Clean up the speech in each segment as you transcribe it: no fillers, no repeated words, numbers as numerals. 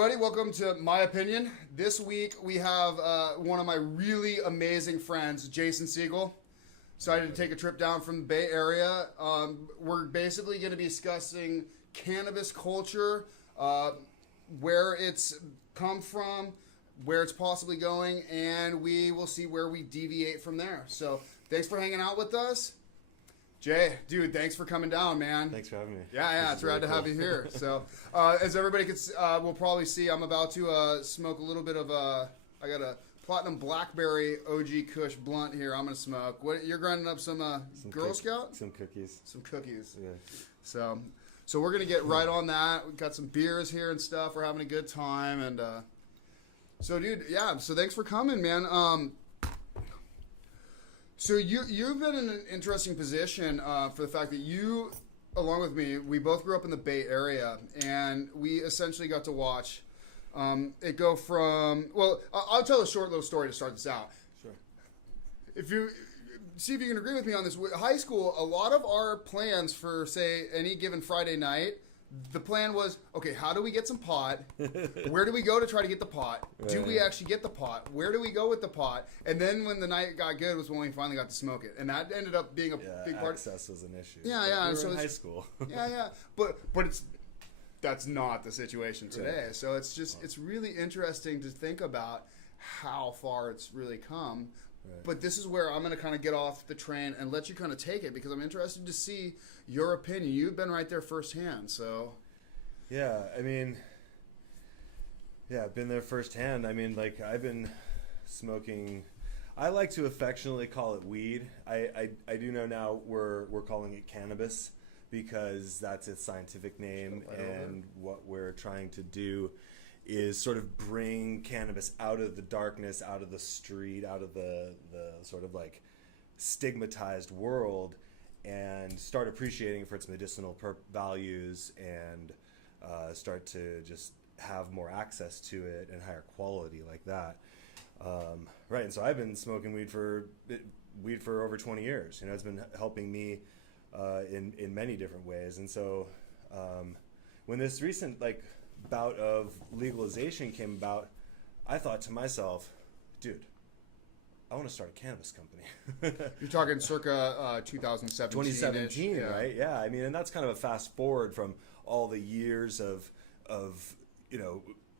everybody. Welcome to Miah-Pinion. This week we have one of my really amazing friends, Jason Siegel. Decided to take a trip down from the Bay Area. We're basically going to be discussing cannabis culture, where it's come from, where it's possibly going, and we will see where we deviate from there. So thanks for hanging out with us. Jay, dude, thanks for coming down, man. Thanks for having me. Yeah, it's rad to have you here. So, as everybody will probably see, I'm about to smoke a little bit of I got a Platinum Blackberry OG Kush blunt here. I'm gonna smoke. What you're grinding up some Girl Scout? Some cookies. Some cookies. Yeah. So we're gonna get right on that. We've got some beers here and stuff. We're having a good time, and so, dude, yeah. So thanks for coming, man. So you've been in an interesting position for the fact that you, along with me, we both grew up in the Bay Area, and we essentially got to watch it go from. Well, I'll tell a short little story to start this out. Sure. If you see if you can agree with me on this, high school, a lot of our plans for say any given Friday night. The plan was, okay, how do we get some pot? Where do we go to try to get the pot? Right. Do we actually get the pot? Where do we go with the pot? And then when the night got good was when we finally got to smoke it. And that ended up being a big part. Access was an issue. Yeah. We So were in high school. Yeah. But that's not the situation today. Right. So it's really interesting to think about how far it's really come. Right. But this is where I'm going to kind of get off the train and let you kind of take it because I'm interested to see your opinion. You've been right there firsthand, so. Yeah, I mean, I've been there firsthand. I mean, like, I've been smoking. I like to affectionately call it weed. I do know now we're calling it cannabis because that's its scientific name, and what we're trying to do is sort of bring cannabis out of the darkness, out of the street, out of the sort of like stigmatized world, and start appreciating it for its medicinal values, and start to just have more access to it and higher quality like that. Right, and so I've been smoking weed for over 20 years. You know, it's been helping me in many different ways. And so when this recent bout of legalization came about, I thought to myself, dude, I want to start a cannabis company. You're talking circa 2017. 2017, yeah. Right? Yeah, I mean, and that's kind of a fast forward from all the years of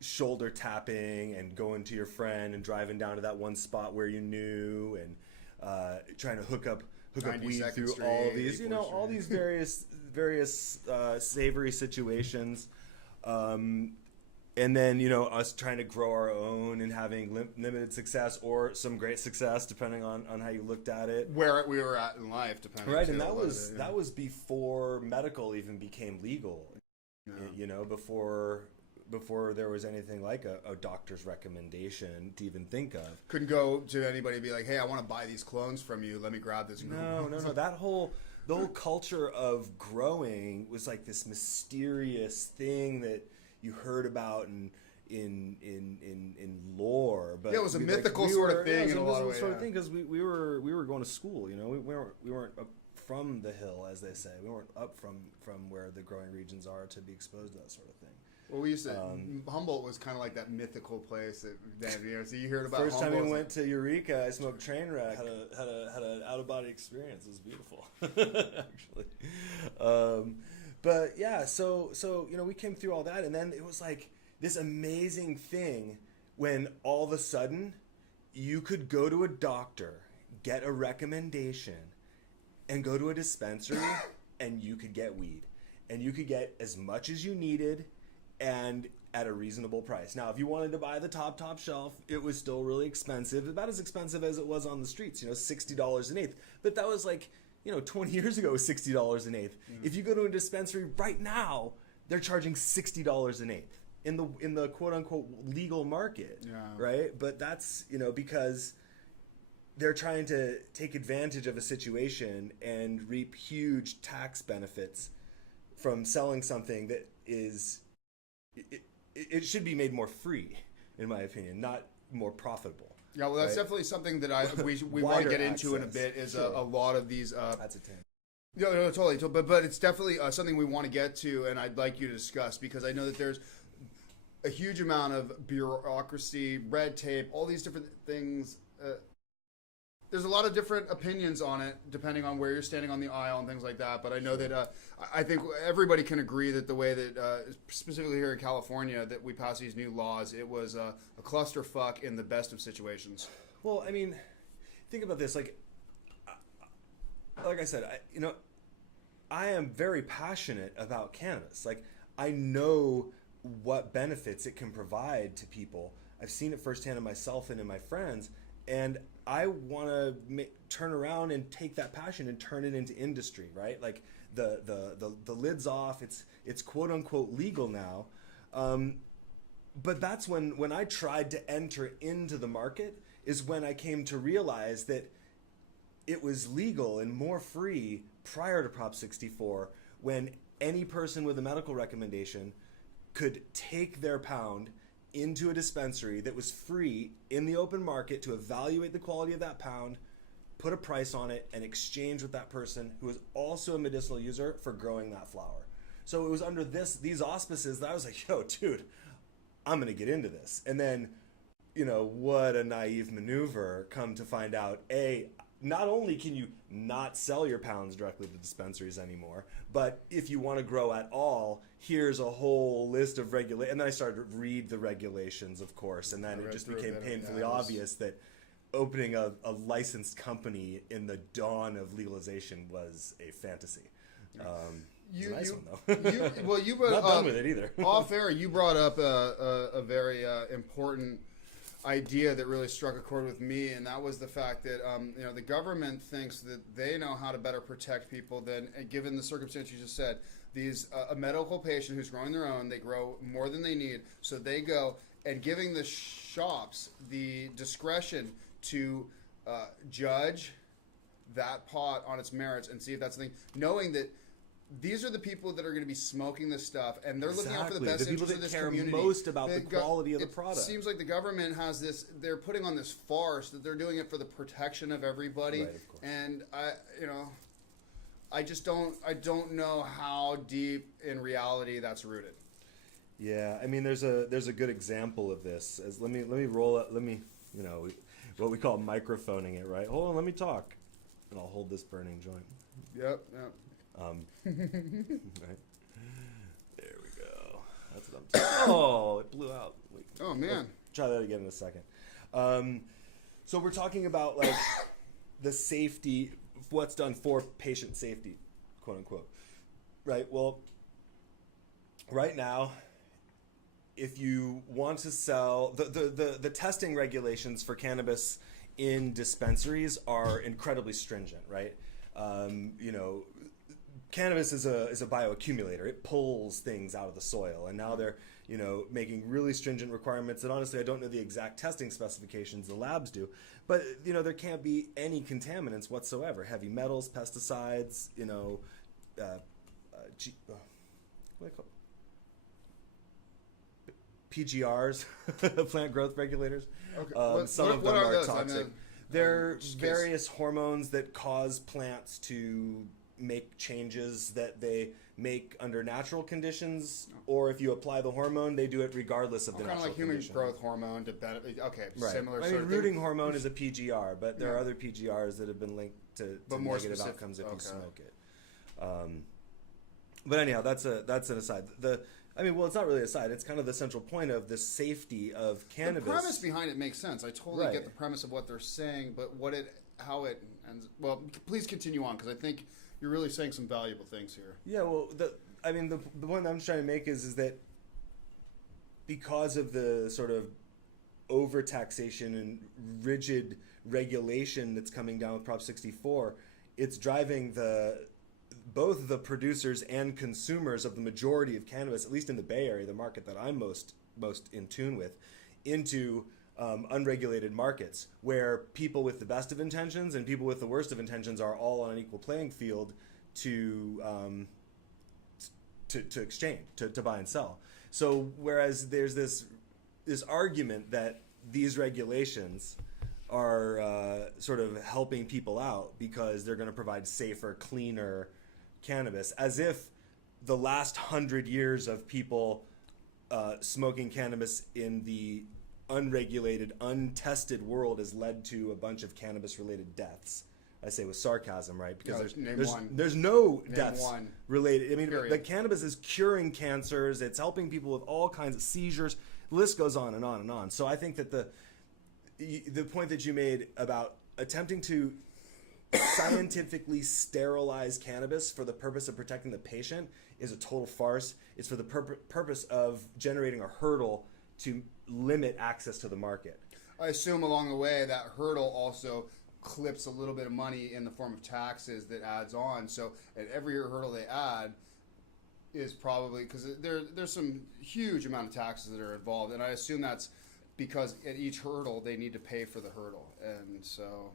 shoulder tapping and going to your friend and driving down to that one spot where you knew and trying to hook up weed through Street, all these, all these various savory situations. And then, us trying to grow our own and having limited success or some great success, depending on how you looked at it. Where we were at in life, depending. Right, and that was before medical even became legal. Yeah. Before there was anything like a doctor's recommendation to even think of. Couldn't go to anybody and be like, hey, I want to buy these clones from you. Let me grab this. No. The whole culture of growing was like this mysterious thing that you heard about in lore, but yeah, it was a mythical sort of thing in a lot of ways. Sort of thing because we were going to school. We weren't up from the hill, as they say. We weren't up from where the growing regions are to be exposed to that sort of thing. Well, we used to. Humboldt was kind of like that mythical place that so you heard about. First Humboldt. time we went to Eureka, I smoked Trainwreck. Had an out of body experience. It was beautiful, actually. But yeah, so we came through all that, and then it was like this amazing thing when all of a sudden you could go to a doctor, get a recommendation, and go to a dispensary, and you could get weed, and you could get as much as you needed, and at a reasonable price. Now, if you wanted to buy the top shelf, it was still really expensive, about as expensive as it was on the streets. $60 an eighth. But that was 20 years ago, it was $60 an eighth. Mm. If you go to a dispensary right now, they're charging $60 an eighth in the quote unquote legal market, right? But that's because they're trying to take advantage of a situation and reap huge tax benefits from selling something that is. It should be made more free, in my opinion, not more profitable. Yeah, well, that's definitely something that we want to get into in a bit. Is sure. a lot of these. That's a 10. No, totally. But it's definitely something we want to get to, and I'd like you to discuss because I know that there's a huge amount of bureaucracy, red tape, all these different things. There's a lot of different opinions on it, depending on where you're standing on the aisle and things like that. But I know that I think everybody can agree that the way that, specifically here in California, that we passed these new laws, it was a clusterfuck in the best of situations. Well, I mean, think about this. Like I said, I am very passionate about cannabis. Like, I know what benefits it can provide to people. I've seen it firsthand in myself and in my friends, and I want to turn around and take that passion and turn it into industry, right? Like the lid's off. It's quote unquote legal now, but that's when I tried to enter into the market is when I came to realize that it was legal and more free prior to Prop 64, when any person with a medical recommendation could take their pound into a dispensary that was free in the open market to evaluate the quality of that pound, put a price on it, and exchange with that person who was also a medicinal user for growing that flower. So it was under these auspices that I was like, yo, dude, I'm going to get into this. And then, what a naive maneuver, come to find out, not only can you not sell your pounds directly to dispensaries anymore, but if you want to grow at all, here's a whole list of regulations. And then I started to read the regulations, of course, and then it just became painfully obvious that opening a licensed company in the dawn of legalization was a fantasy. It's a nice one, though. You brought not done with it either. Off air, you brought up a very important idea that really struck a chord with me, and that was the fact that the government thinks that they know how to better protect people than, given the circumstance you just said, a medical patient who's growing their own, they grow more than they need, so they go and giving the shops the discretion to judge that pot on its merits and see if that's the thing, knowing that these are the people that are going to be smoking this stuff, and they're looking out for the best interest of this community. The people that care most about the quality of the product. It seems like the government has this. They're putting on this farce that they're doing it for the protection of everybody. Right, of course. And I just don't. I don't know how deep in reality that's rooted. Yeah, I mean, there's a good example of this. Let me roll it. Let me what we call microphoning it. Right. Hold on. Let me talk, and I'll hold this burning joint. Yep. Right. There we go. That's what I'm talking. Oh, it blew out. Wait, oh man. Try that again in a second. So we're talking about like the safety, what's done for patient safety, quote unquote. Right. Well, right now, if you want to sell the testing regulations for cannabis in dispensaries are incredibly stringent. Right. Cannabis is a bioaccumulator. It pulls things out of the soil, and now they're making really stringent requirements that honestly I don't know the exact testing specifications the labs do, but there can't be any contaminants whatsoever, heavy metals, pesticides, what do I call it? PGRs, plant growth regulators. Okay. Some of them are toxic. They're just various hormones that cause plants to make changes that they make under natural conditions, or if you apply the hormone, they do it regardless of the natural condition. Kind of like human growth hormone to benefit. Okay, right. Similar. I mean, rooting hormone is a PGR, but there are other PGRs that have been linked to negative specific outcomes if you smoke it. But anyhow, that's an aside. It's not really aside. It's kind of the central point of the safety of cannabis. The premise behind it makes sense. I totally get the premise of what they're saying, but how it ends. Well, please continue on, because I think you're really saying some valuable things here. Yeah, well, the point I'm trying to make is that because of the sort of overtaxation and rigid regulation that's coming down with Prop 64, it's driving both the producers and consumers of the majority of cannabis, at least in the Bay Area, the market that I'm most in tune with, into unregulated markets where people with the best of intentions and people with the worst of intentions are all on an equal playing field to exchange, to buy and sell. So whereas there's this argument that these regulations are sort of helping people out because they're going to provide safer, cleaner cannabis, as if the last 100 years of people smoking cannabis in the unregulated, untested world has led to a bunch of cannabis-related deaths. I say with sarcasm, right? Because there's no deaths related. I mean, the cannabis is curing cancers. It's helping people with all kinds of seizures. The list goes on and on and on. So I think that the point that you made about attempting to scientifically sterilize cannabis for the purpose of protecting the patient is a total farce. It's for the purpose of generating a hurdle to limit access to the market. I assume along the way that hurdle also clips a little bit of money in the form of taxes that adds on. So at every hurdle they add is probably because there's some huge amount of taxes that are involved, and I assume that's because at each hurdle they need to pay for the hurdle, and so.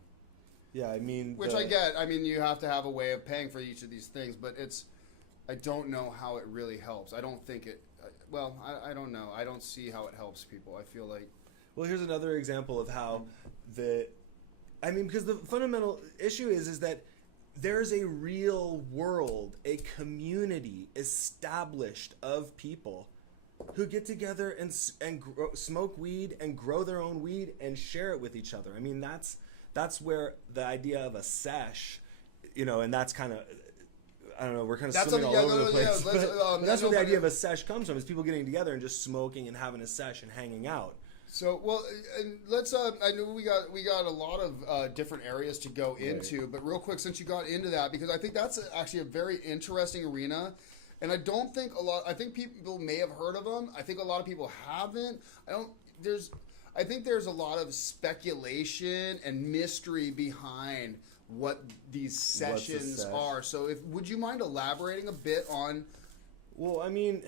Yeah, I mean, which I get. I mean, you have to have a way of paying for each of these things, but I don't know how it really helps. I don't think it. Well, I don't know. I don't see how it helps people. I feel like. Well, here's another example of how because the fundamental issue is that there's a real world, a community established of people who get together and smoke weed and grow their own weed and share it with each other. I mean, that's where the idea of a sesh, and that's kind of, I don't know, we're kind of swimming all over the place. That's where the idea of a sesh comes from, is people getting together and just smoking and having a sesh and hanging out. So, well, let's, I know we got a lot of different areas to go into, but real quick, since you got into that, because I think that's actually a very interesting arena, and I think people may have heard of them. I think a lot of people haven't. I think there's a lot of speculation and mystery behind what these sessions are. So would you mind elaborating a bit on? Well, I mean,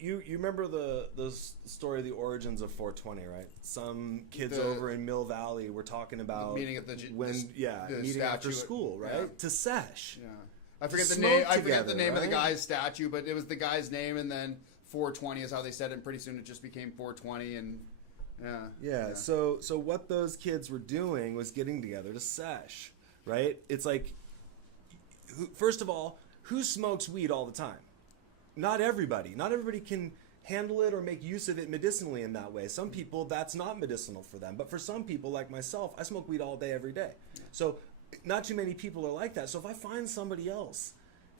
you remember the story of the origins of 420, right? Some kids over in Mill Valley were talking about meeting at the meeting after school, right? Yeah. To sesh. Yeah. I forget the name. I forget the name of the guy's statue, but it was the guy's name, and then 420 is how they said it. And pretty soon it just became 420, and yeah. So what those kids were doing was getting together to sesh, right? It's like, first of all, who smokes weed all the time? Not everybody. Not everybody can handle it or make use of it medicinally in that way. Some people, that's not medicinal for them. But for some people, like myself, I smoke weed all day, every day. Yeah. So not too many people are like that. So if I find somebody else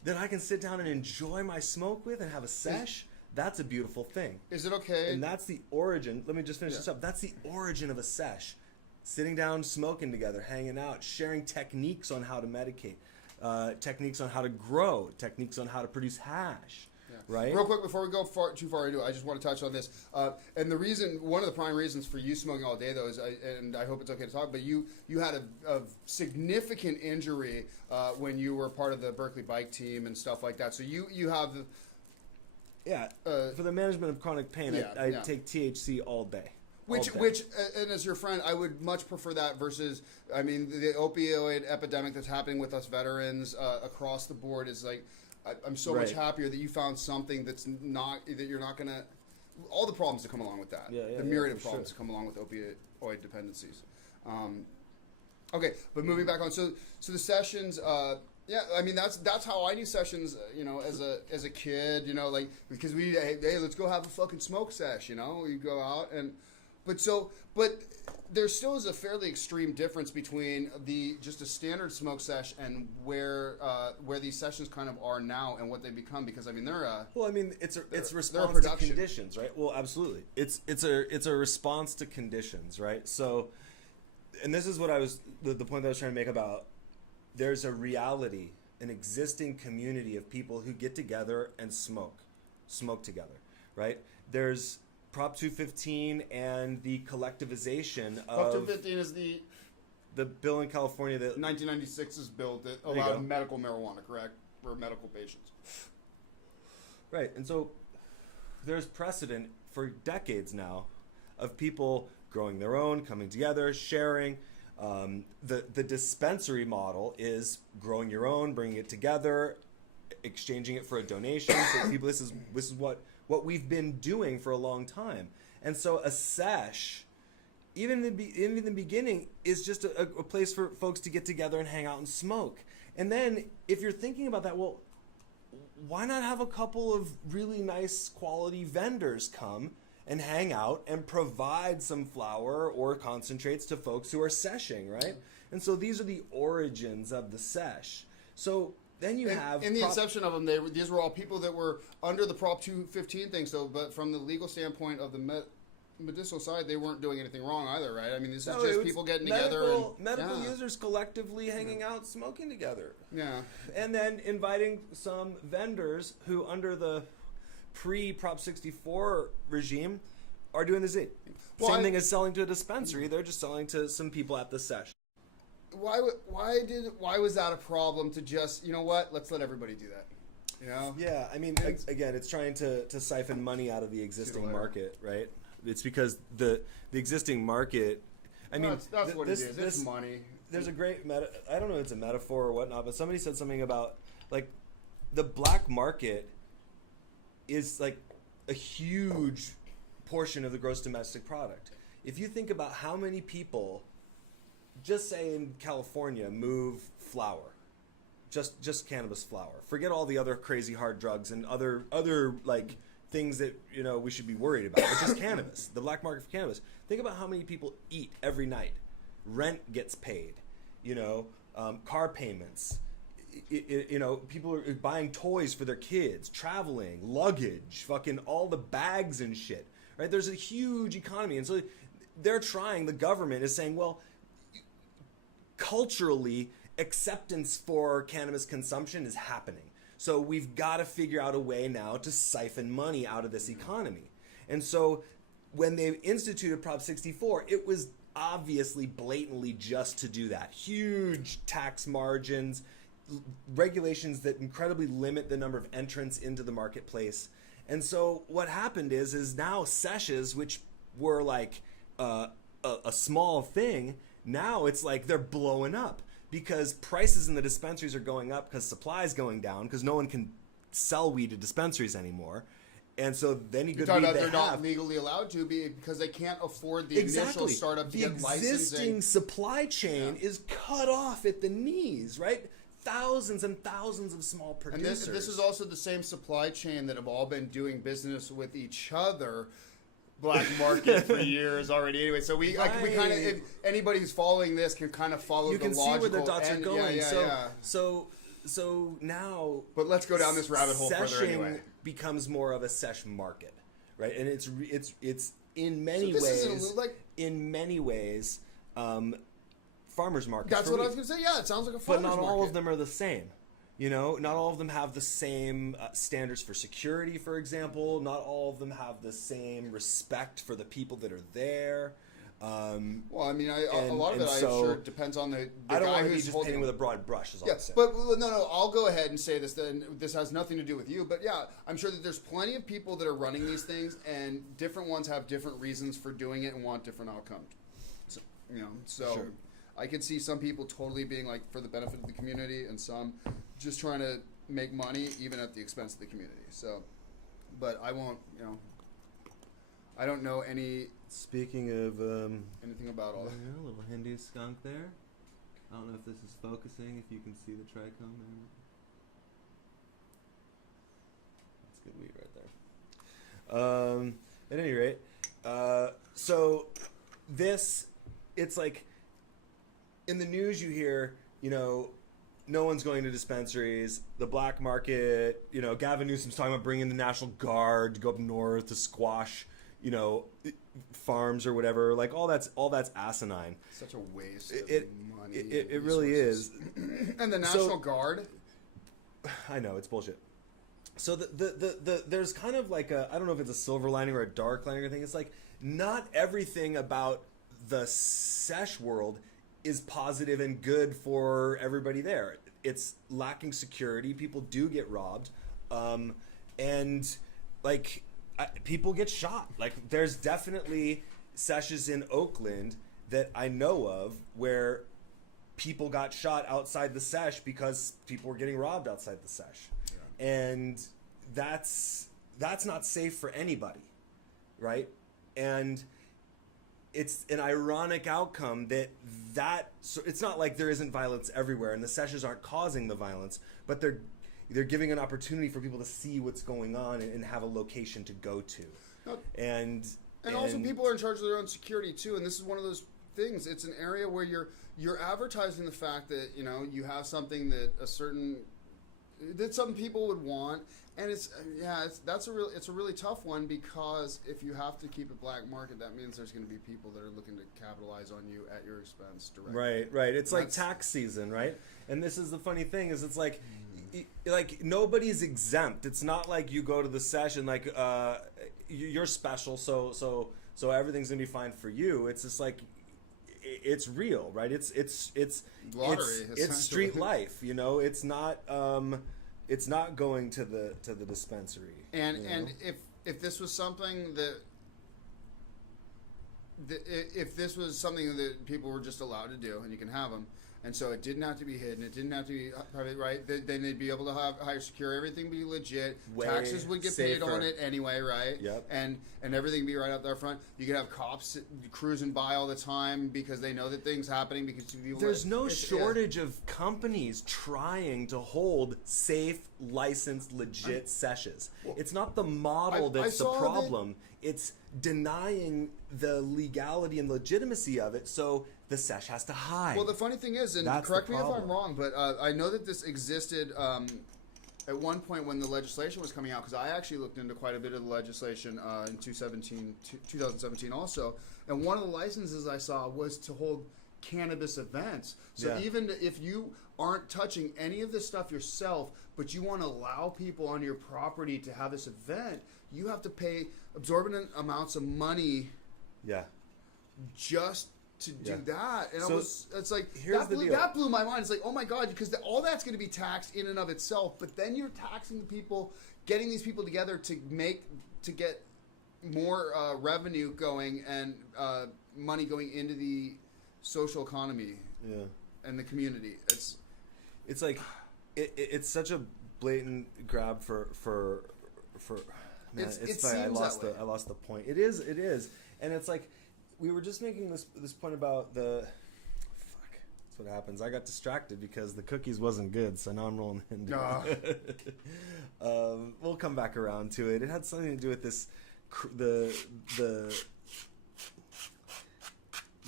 that I can sit down and enjoy my smoke with and have a sesh, that's a beautiful thing. Is it okay? And that's the origin. Let me just finish this up. That's the origin of a sesh. Sitting down, smoking together, hanging out, sharing techniques on how to medicate, techniques on how to grow, techniques on how to produce hash. Right. Real quick, before we go too far into it, I just want to touch on this. And one of the prime reasons for you smoking all day, though, is, and I hope it's okay to talk, but you had a significant injury when you were part of the Berkeley bike team and stuff like that. So you have... for the management of chronic pain, I take THC all day. Which, and as your friend, I would much prefer that versus, I mean, the opioid epidemic that's happening with us veterans across the board is like... I'm so much happier that you found something that you're not going to... All the problems that come along with that. The myriad of problems that come along with opioid dependencies. Okay, but moving back on. So the sessions... I mean, that's how I knew sessions, as a kid, like, because hey, let's go have a fucking smoke sesh, you go out and... But there still is a fairly extreme difference between just a standard smoke sesh and where these sessions kind of are now and what they become, because I mean it's a response to conditions, right? Well, absolutely, it's a response to conditions, right? So, and this is what the point that I was trying to make about there's a reality, an existing community of people who get together and smoke together, right? There's Prop 215 and the collectivization of... Prop 215 is the bill in California that... 1996's bill that allowed medical marijuana, correct? For medical patients. Right, and so there's precedent for decades now of people growing their own, coming together, sharing. The dispensary model is growing your own, bringing it together, exchanging it for a donation. So people, this is what we've been doing for a long time. And so a sesh, even in the beginning, is just a place for folks to get together and hang out and smoke. And then if you're thinking about that, well, why not have a couple of really nice quality vendors come and hang out and provide some flower or concentrates to folks who are seshing, right? And so these are the origins of the sesh. So then you have... In the inception of them, these were all people that were under the Prop 215 thing, so, but from the legal standpoint of the medicinal side, they weren't doing anything wrong either, right? I mean, this is just people getting together and... Medical users collectively hanging out, smoking together. Yeah. And then inviting some vendors who, under the pre-Prop 64 regime, are doing the same. Same thing as selling to a dispensary. They're just selling to some people at the sesh. Why was that a problem to just, you know what, let's let everybody do that? You know? Yeah, I mean, again, it's trying to siphon money out of the existing market, right? It's because the existing market, I mean... That's what it is. It's money. There's a great, I don't know if it's a metaphor or whatnot, but somebody said something about, like, the black market is, like, a huge portion of the gross domestic product. If you think about how many people, just say in California, move flower, just cannabis flower. Forget all the other crazy hard drugs and other like things that, you know, we should be worried about. But just cannabis, the black market for cannabis. Think about how many people eat every night. Rent gets paid, you know, car payments. You know, people are buying toys for their kids, traveling, luggage, fucking all the bags and shit. Right? There's a huge economy, and so the government is saying, well, culturally, acceptance for cannabis consumption is happening. So we've got to figure out a way now to siphon money out of this economy. And so when they instituted Prop 64, it was obviously blatantly just to do that. Huge tax margins, regulations that incredibly limit the number of entrants into the marketplace. And so what happened is now seshes, which were like a small thing, now it's like they're blowing up because prices in the dispensaries are going up because supply is going down because no one can sell weed to dispensaries anymore. And so any good weed they're not legally allowed to be because they can't afford the initial startup to get licensing. The existing supply chain is cut off at the knees, right? Thousands and thousands of small producers. And this is also the same supply chain that have all been doing business with each other, black market, for years already. Anyway, so we kind of, anybody who's following this can kind of follow the logical. You can see where the dots are going. So now, but let's go down this rabbit hole further anyway. Becomes more of a sesh market, right? And it's in many ways, farmers market. That's what I was going to say. Yeah, it sounds like a farmers market. But not all of them are the same. You know, not all of them have the same standards for security, for example. Not all of them have the same respect for the people that are there. Well, I mean, a lot of it, I'm sure, depends on the I don't guy want to be who's just holding painting with a broad brush. Is all I'm saying. But no, I'll go ahead and say this. Then this has nothing to do with you. But yeah, I'm sure that there's plenty of people that are running these things, and different ones have different reasons for doing it and want different outcomes. So, you know, Sure. I could see some people totally being like for the benefit of the community, and some just trying to make money even at the expense of the community. So, but I won't, you know, I don't know Speaking of anything about all that. A little Hindu skunk there. I don't know if this is focusing. If you can see the trichome there. That's good weed right there. At any rate, so it's like in the news you hear, you know, no one's going to dispensaries. The black market, you know, Gavin Newsom's talking about bringing the National Guard to go up north to squash, you know, farms or whatever. Like all that's asinine. Such a waste of money. It really is. And the National Guard. I know, it's bullshit. So the there's kind of like I don't know if it's a silver lining or a dark lining thing. It's like not everything about the sesh world is positive and good for everybody there. It's lacking security. People do get robbed, and like people get shot. Like there's definitely seshes in Oakland that I know of where people got shot outside the sesh because people were getting robbed outside the sesh. Yeah. And that's not safe for anybody, right? And it's an ironic outcome so it's not like there isn't violence everywhere and the sessions aren't causing the violence, but they're they're giving an opportunity for people to see what's going on and have a location to go to. No. And also people are in charge of their own security too, and this is one of those things. It's an area where you're advertising the fact that, you know, you have something that some people would want, and it's a really tough one, because if you have to keep a black market, that means there's going to be people that are looking to capitalize on you at your expense directly. Right. It's like tax season, right? And this is the funny thing, is it's like nobody's exempt. It's not like you go to the session like you're special, so everything's gonna be fine for you. It's just like it's real, right? It's lottery, it's street life, you know. It's not going to the dispensary. And you know? and if this was something that if this was something that people were just allowed to do, and you can have them, and so it didn't have to be hidden, it didn't have to be private, right? Then they'd be able to have higher secure, everything be legit. Way taxes would get paid safer. on it anyway, right? Yep. And everything be right out there front. You could have cops cruising by all the time because they know that things happening, because people. There's no shortage of companies trying to hold safe, licensed, legit sessions. It's not the model that's the problem. It's denying the legality and legitimacy of it, so the sesh has to hide. Well, the funny thing is, and That's correct the me if I'm problem. wrong, but I know that this existed at one point when the legislation was coming out, because I actually looked into quite a bit of the legislation in 2017 also, and one of the licenses I saw was to hold cannabis events. So even if you aren't touching any of this stuff yourself, but you want to allow people on your property to have this event, you have to pay exorbitant amounts of money just to do that. And it's like, that blew my mind. It's like, oh my God, because all that's going to be taxed in and of itself, but then you're taxing the people, getting these people together to get more revenue going, and money going into the social economy and the community. It's like it's such a blatant grab for man, it's fine. I lost the point. It is, and it's like we were just making this point about the. Fuck, that's what happens. I got distracted because the cookies wasn't good, so now I'm rolling into it. We'll come back around to it. It had something to do with this,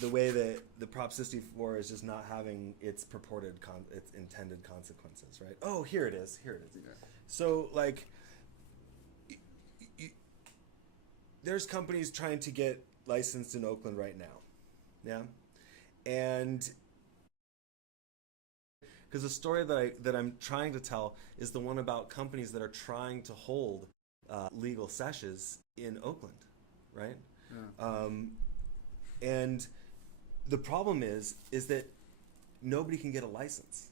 the way that the Prop 64 is just not having its its intended consequences, right? Oh, here it is. Yeah. So, like, there's companies trying to get licensed in Oakland right now, and because the story that I'm trying to tell is the one about companies that are trying to hold legal seshes in Oakland, right? And the problem is that nobody can get a license.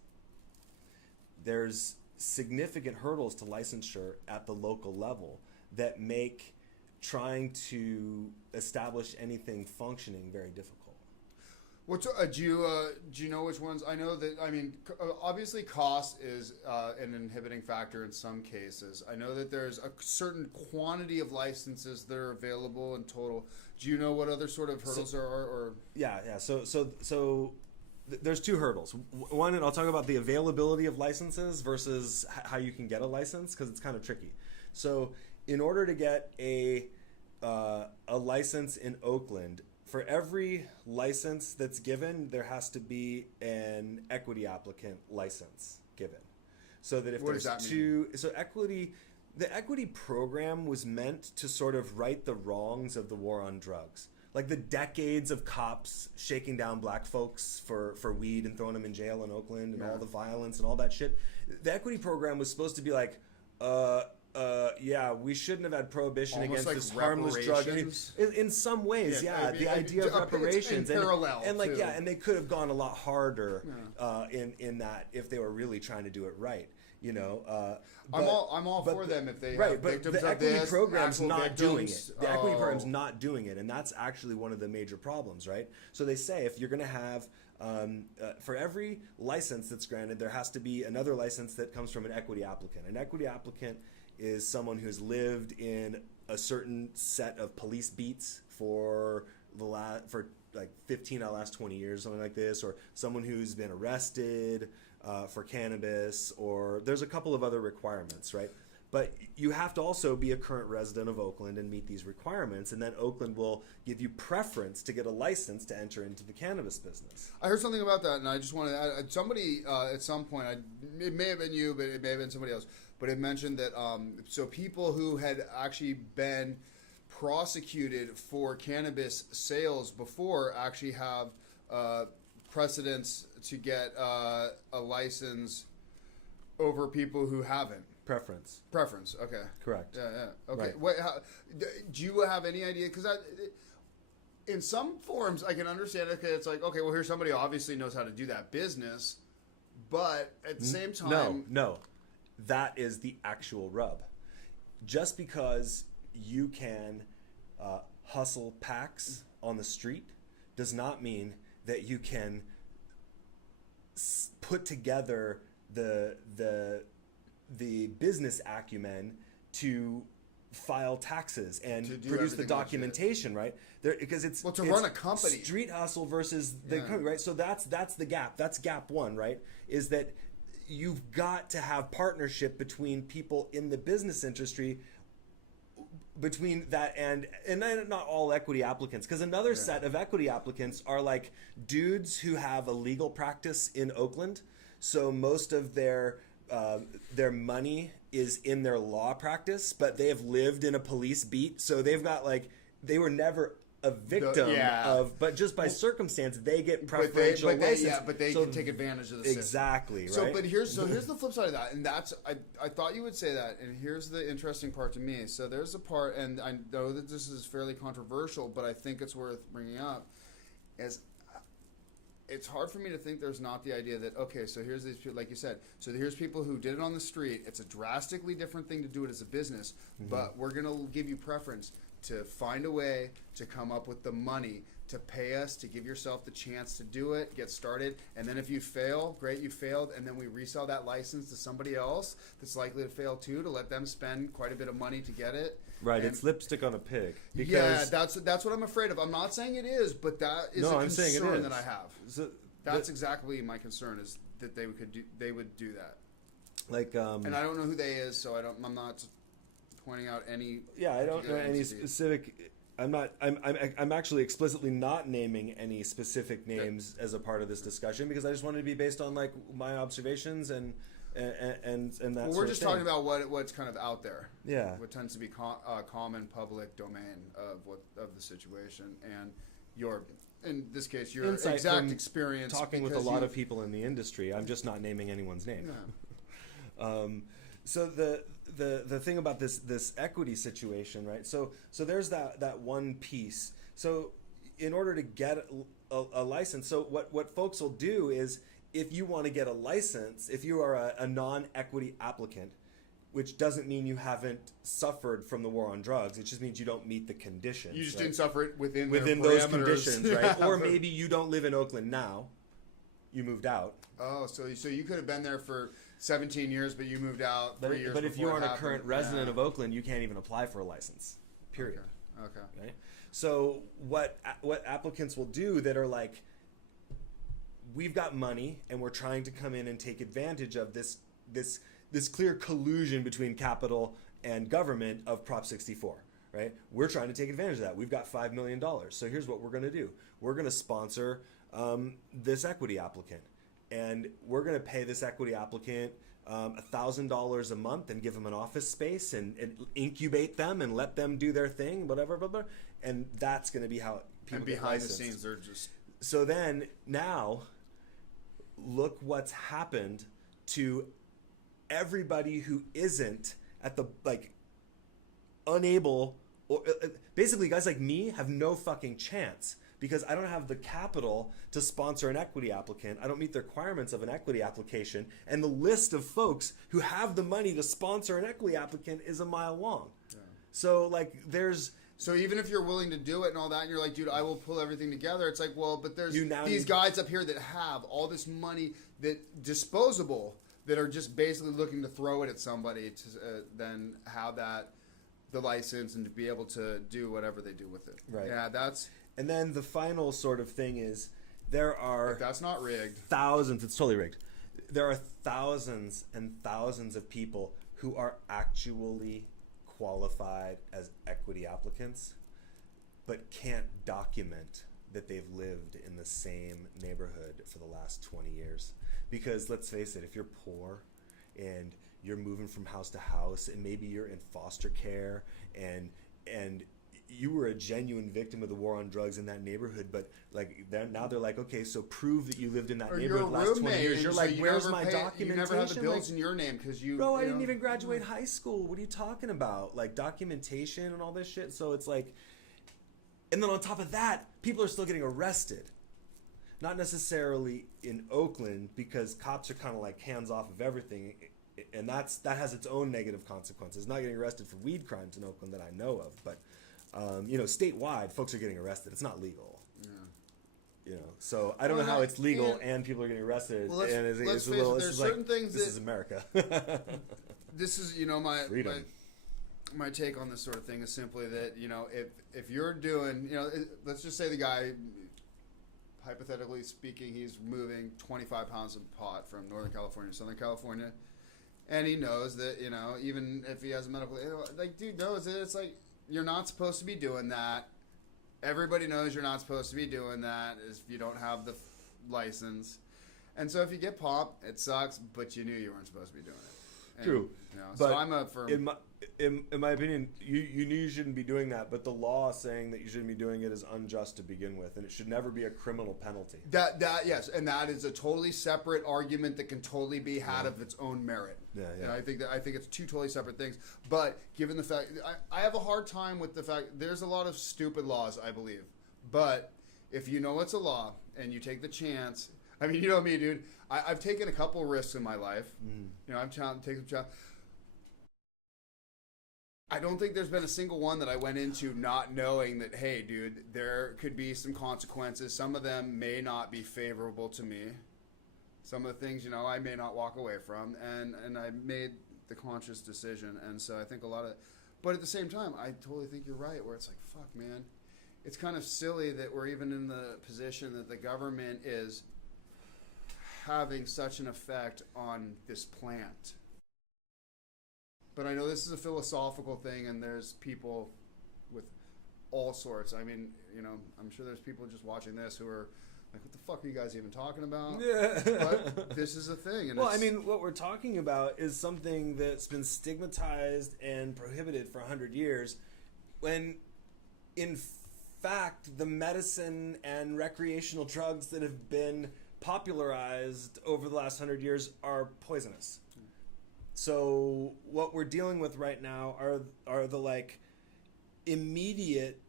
There's significant hurdles to licensure at the local level that make trying to establish anything functioning very difficult. Do you know which ones? I know that, I mean, obviously cost is an inhibiting factor in some cases. I know that there's a certain quantity of licenses that are available in total. Do you know what other sort of hurdles there are? Or So there's two hurdles. One, and I'll talk about the availability of licenses versus how you can get a license, because it's kind of tricky. So in order to get a license in Oakland, for every license that's given, there has to be an equity applicant license given. So that if what does that mean? The equity program was meant to sort of right the wrongs of the war on drugs. Like the decades of cops shaking down black folks for weed and throwing them in jail in Oakland, and all the violence and all that shit. The equity program was supposed to be like, we shouldn't have had prohibition almost against like this harmless drug. In some ways, the idea of reparations, in parallel, and they could have gone a lot harder in that if they were really trying to do it right. You know, I'm all for them if they have victims the of equity this, program's not victims. doing it. The equity program's not doing it, and that's actually one of the major problems, right? So they say if you're going to have for every license that's granted, there has to be another license that comes from an equity applicant. An equity applicant is someone who's lived in a certain set of police beats for like 15 out of the last 20 years, something like this, or someone who's been arrested for cannabis, or there's a couple of other requirements, right? But you have to also be a current resident of Oakland and meet these requirements, and then Oakland will give you preference to get a license to enter into the cannabis business. I heard something about that, and I just wanted to add, somebody at some point, it may have been you, but it may have been somebody else, but it mentioned that so people who had actually been prosecuted for cannabis sales before actually have precedence to get a license over people who haven't. Preference. Okay. Correct. Yeah. Okay. Right. Wait, do you have any idea? Because in some forms, I can understand. Okay, it's like, okay, well, here's somebody who obviously knows how to do that business, but at the same time, no, that is the actual rub. Just because you can hustle packs on the street does not mean that you can put together the business acumen to file taxes and produce the documentation, right? Because it's run a company, street hustle versus the company, right? So that's the gap. That's gap one, right? Is that you've got to have partnership between people in the business industry, between that and not all equity applicants, because another set of equity applicants are like dudes who have a legal practice in Oakland, so most of their money is in their law practice, but they have lived in a police beat, so they've got like, they were never a victim of, but just by circumstance they get preferential license. But they can take advantage of the system. Exactly, right? So, but here's the flip side of that, and that's I thought you would say that, and here's the interesting part to me. So there's a part, and I know that this is fairly controversial, but I think it's worth bringing up, is it's hard for me to think there's not the idea that, okay, so here's these people, like you said, so here's people who did it on the street. It's a drastically different thing to do it as a business, but we're going to give you preference to find a way to come up with the money to pay us, to give yourself the chance to do it, get started, and then if you fail, great, you failed, and then we resell that license to somebody else that's likely to fail too, to let them spend quite a bit of money to get it. Right, it's lipstick on a pig. Because that's what I'm afraid of. I'm not saying it is, but that is a concern that I have. So that's exactly my concern, is that they would do that. Like, and I don't know who they is, so I'm not pointing out any. Yeah, I don't know any specific. I'm actually explicitly not naming any specific names as a part of this discussion, because I just wanted to be based on like my observations and that. Well, we're just talking about what's kind of out there. Yeah. What tends to be common public domain of the situation, and in this case your exact experience talking with a lot of people in the industry. I'm just not naming anyone's name. Yeah. So the thing about this equity situation, right? So there's that one piece. So in order to get a license, so what folks will do is, if you want to get a license, if you are a non-equity applicant, which doesn't mean you haven't suffered from the war on drugs, it just means you don't meet the conditions. You just didn't suffer it within those conditions, right? Or maybe you don't live in Oakland now, you moved out. Oh, so you could have been there for 17 years, but you moved out 3 years. But if you aren't a current resident of Oakland, you can't even apply for a license. Period. Okay. Right? So what applicants will do that are like, we've got money and we're trying to come in and take advantage of this clear collusion between capital and government of Prop 64, right? We're trying to take advantage of that. We've got $5 million. So here's what we're going to do. We're going to sponsor this equity applicant, and we're going to pay this equity applicant $1,000 a month and give them an office space and incubate them and let them do their thing, whatever, blah, blah. And that's going to be how people get behind licensed. the scenes, they're just... So then now, look what's happened to everybody who isn't at the, like, unable, or basically guys like me have no fucking chance, because I don't have the capital to sponsor an equity applicant. I don't meet the requirements of an equity application, and the list of folks who have the money to sponsor an equity applicant is a mile long. Yeah. So like So even if you're willing to do it and all that, and you're like, dude, I will pull everything together, it's like, well, but there's these guys up here that have all this money that disposable, that are just basically looking to throw it at somebody to then have the license and to be able to do whatever they do with it. Right. Yeah, And then the final sort of thing is there are If that's not rigged. thousands. It's totally rigged. There are thousands and thousands of people who are actually qualified as equity applicants, but can't document that they've lived in the same neighborhood for the last 20 years. Because let's face it, if you're poor and you're moving from house to house, and maybe you're in foster care, and you were a genuine victim of the war on drugs in that neighborhood, but like now they're like, okay, so prove that you lived in that neighborhood the last 20 years. You're like, where's my documentation? You never have the bills in your name because you. Bro, I didn't even graduate high school. What are you talking about? Like documentation and all this shit. So it's like, and then on top of that, people are still getting arrested. Not necessarily in Oakland, because cops are kind of like hands off of everything, and that has its own negative consequences. Not getting arrested for weed crimes in Oakland that I know of, but statewide, folks are getting arrested. It's not legal. Yeah. So I don't know how it's legal and people are getting arrested. Well, let's face it. There's certain things this is America. This is my take on this sort of thing is simply that if you're doing let's just say the guy, hypothetically speaking, he's moving 25 pounds of pot from Northern California to Southern California, and he knows that even if he has a medical, dude knows that it's like, you're not supposed to be doing that. Everybody knows you're not supposed to be doing that if you don't have the license. And so if you get popped, it sucks, but you knew you weren't supposed to be doing it. And, True. So I'm a firm... In my opinion, you knew you shouldn't be doing that, but the law saying that you shouldn't be doing it is unjust to begin with, and it should never be a criminal penalty. Yes, and that is a totally separate argument that can totally be had of its own merit. Yeah. And I think it's two totally separate things. But given the fact, I have a hard time with the fact there's a lot of stupid laws, I believe. But if you know it's a law and you take the chance, I mean, you know me, dude. I've taken a couple risks in my life. I've taken a chance. I don't think there's been a single one that I went into not knowing that, hey, dude, there could be some consequences. Some of them may not be favorable to me. Some of the things, I may not walk away from. And I made the conscious decision. And so I think but at the same time, I totally think you're right, where it's like, fuck, man. It's kind of silly that we're even in the position that the government is having such an effect on this plant. But I know this is a philosophical thing, and there's people with all sorts. I mean, I'm sure there's people just watching this who are like, what the fuck are you guys even talking about? Yeah. But this is a thing. And what we're talking about is something that's been stigmatized and prohibited for 100 years, when, in fact, the medicine and recreational drugs that have been popularized over the last 100 years are poisonous. So what we're dealing with right now are the immediate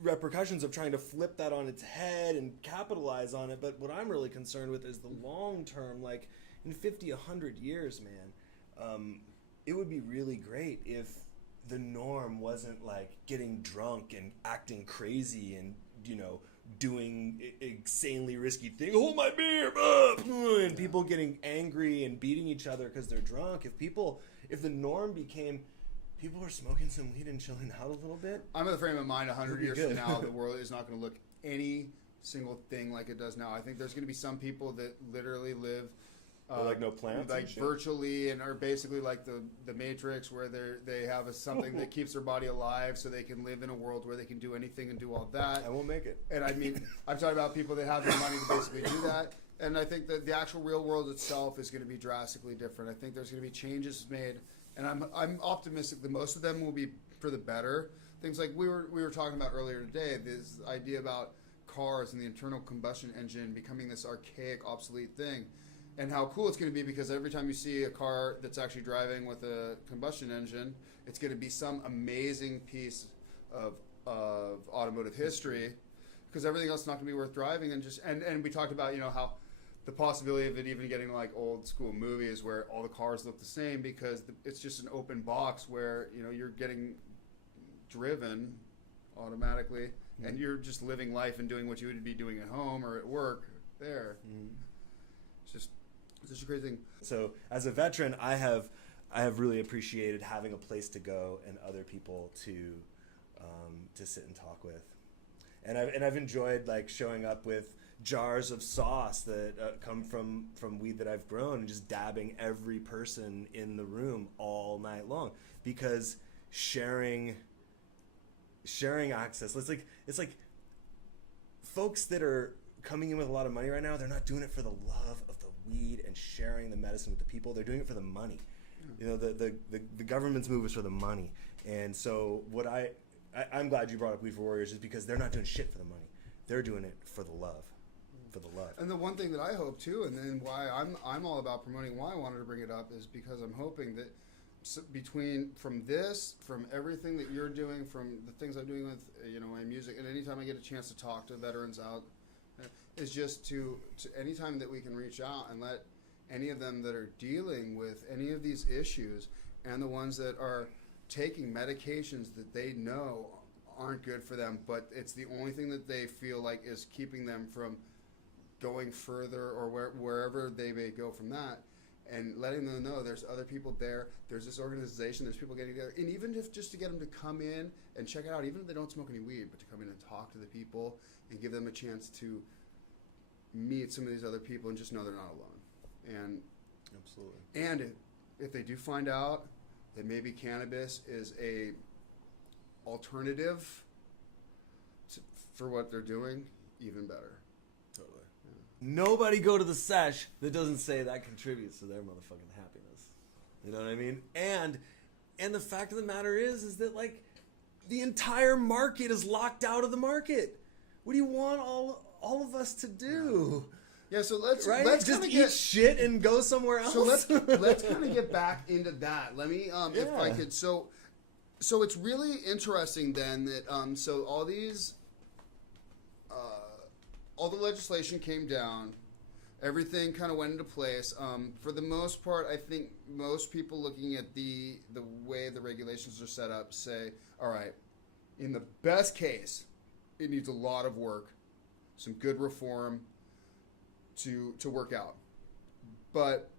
repercussions of trying to flip that on its head and capitalize on it. But what I'm really concerned with is the long term, in 50, 100 years, man. It would be really great if the norm wasn't getting drunk and acting crazy and, doing insanely risky things. Hold my beer, and people getting angry and beating each other because they're drunk. If the norm became people were smoking some weed and chilling out a little bit. I'm in the frame of mind 100 years from now, the world is not going to look any single thing like it does now. I think there's going to be some people that literally live no plants, virtually, and are basically like the Matrix, where they have something that keeps their body alive, so they can live in a world where they can do anything and do all that. I won't make it. And I mean, I'm talking about people that have the money to basically do that. And I think that the actual real world itself is going to be drastically different. I think there's going to be changes made, and I'm optimistic that most of them will be for the better. Things like we were talking about earlier today, this idea about cars and the internal combustion engine becoming this archaic, obsolete thing. And how cool it's going to be, because every time you see a car that's actually driving with a combustion engine, it's going to be some amazing piece of automotive history, because everything else is not going to be worth driving. And we talked about how the possibility of it even getting like old school movies where all the cars look the same, because it's just an open box where you're getting driven automatically, and you're just living life and doing what you would be doing at home or at work there. It's just a crazy thing. So as a veteran, I have really appreciated having a place to go and other people to sit and talk with. And I've enjoyed like showing up with jars of sauce that come from weed that I've grown and just dabbing every person in the room all night long, because sharing access. It's like folks that are coming in with a lot of money right now, they're not doing it for the love of the weed and sharing the medicine with the people. They're doing it for the money. You know, the government's move is for the money. And so what I'm glad you brought up Weed for Warriors, is because they're not doing shit for the money. They're doing it for the love. For the love. And the one thing that I hope too, and then why I'm all about promoting, why I wanted to bring it up, is because I'm hoping that from everything that you're doing, from the things I'm doing with my music, and anytime I get a chance to talk to veterans out, is just to anytime that we can reach out and let any of them that are dealing with any of these issues, and the ones that are taking medications that they know aren't good for them, but it's the only thing that they feel like is keeping them from going further, or wherever they may go from that, and letting them know there's other people there, there's this organization, there's people getting together, and even if just to get them to come in and check it out, even if they don't smoke any weed, but to come in and talk to the people and give them a chance to meet some of these other people and just know they're not alone. And absolutely. And if they do find out that maybe cannabis is a alternative for what they're doing, even better. Totally. Nobody go to the Sesh that doesn't say that contributes to their motherfucking happiness. You know what I mean? And the fact of the matter is that like the entire market is locked out of the market. What do you want all of us to do? Yeah, so let's just eat shit and go somewhere else. So let's kind of get back into that. Let me if I could. So it's really interesting then that so all these. All the legislation came down. Everything kind of went into place. For the most part, I think most people looking at the way the regulations are set up say, all right, in the best case, it needs a lot of work, some good reform to work out. But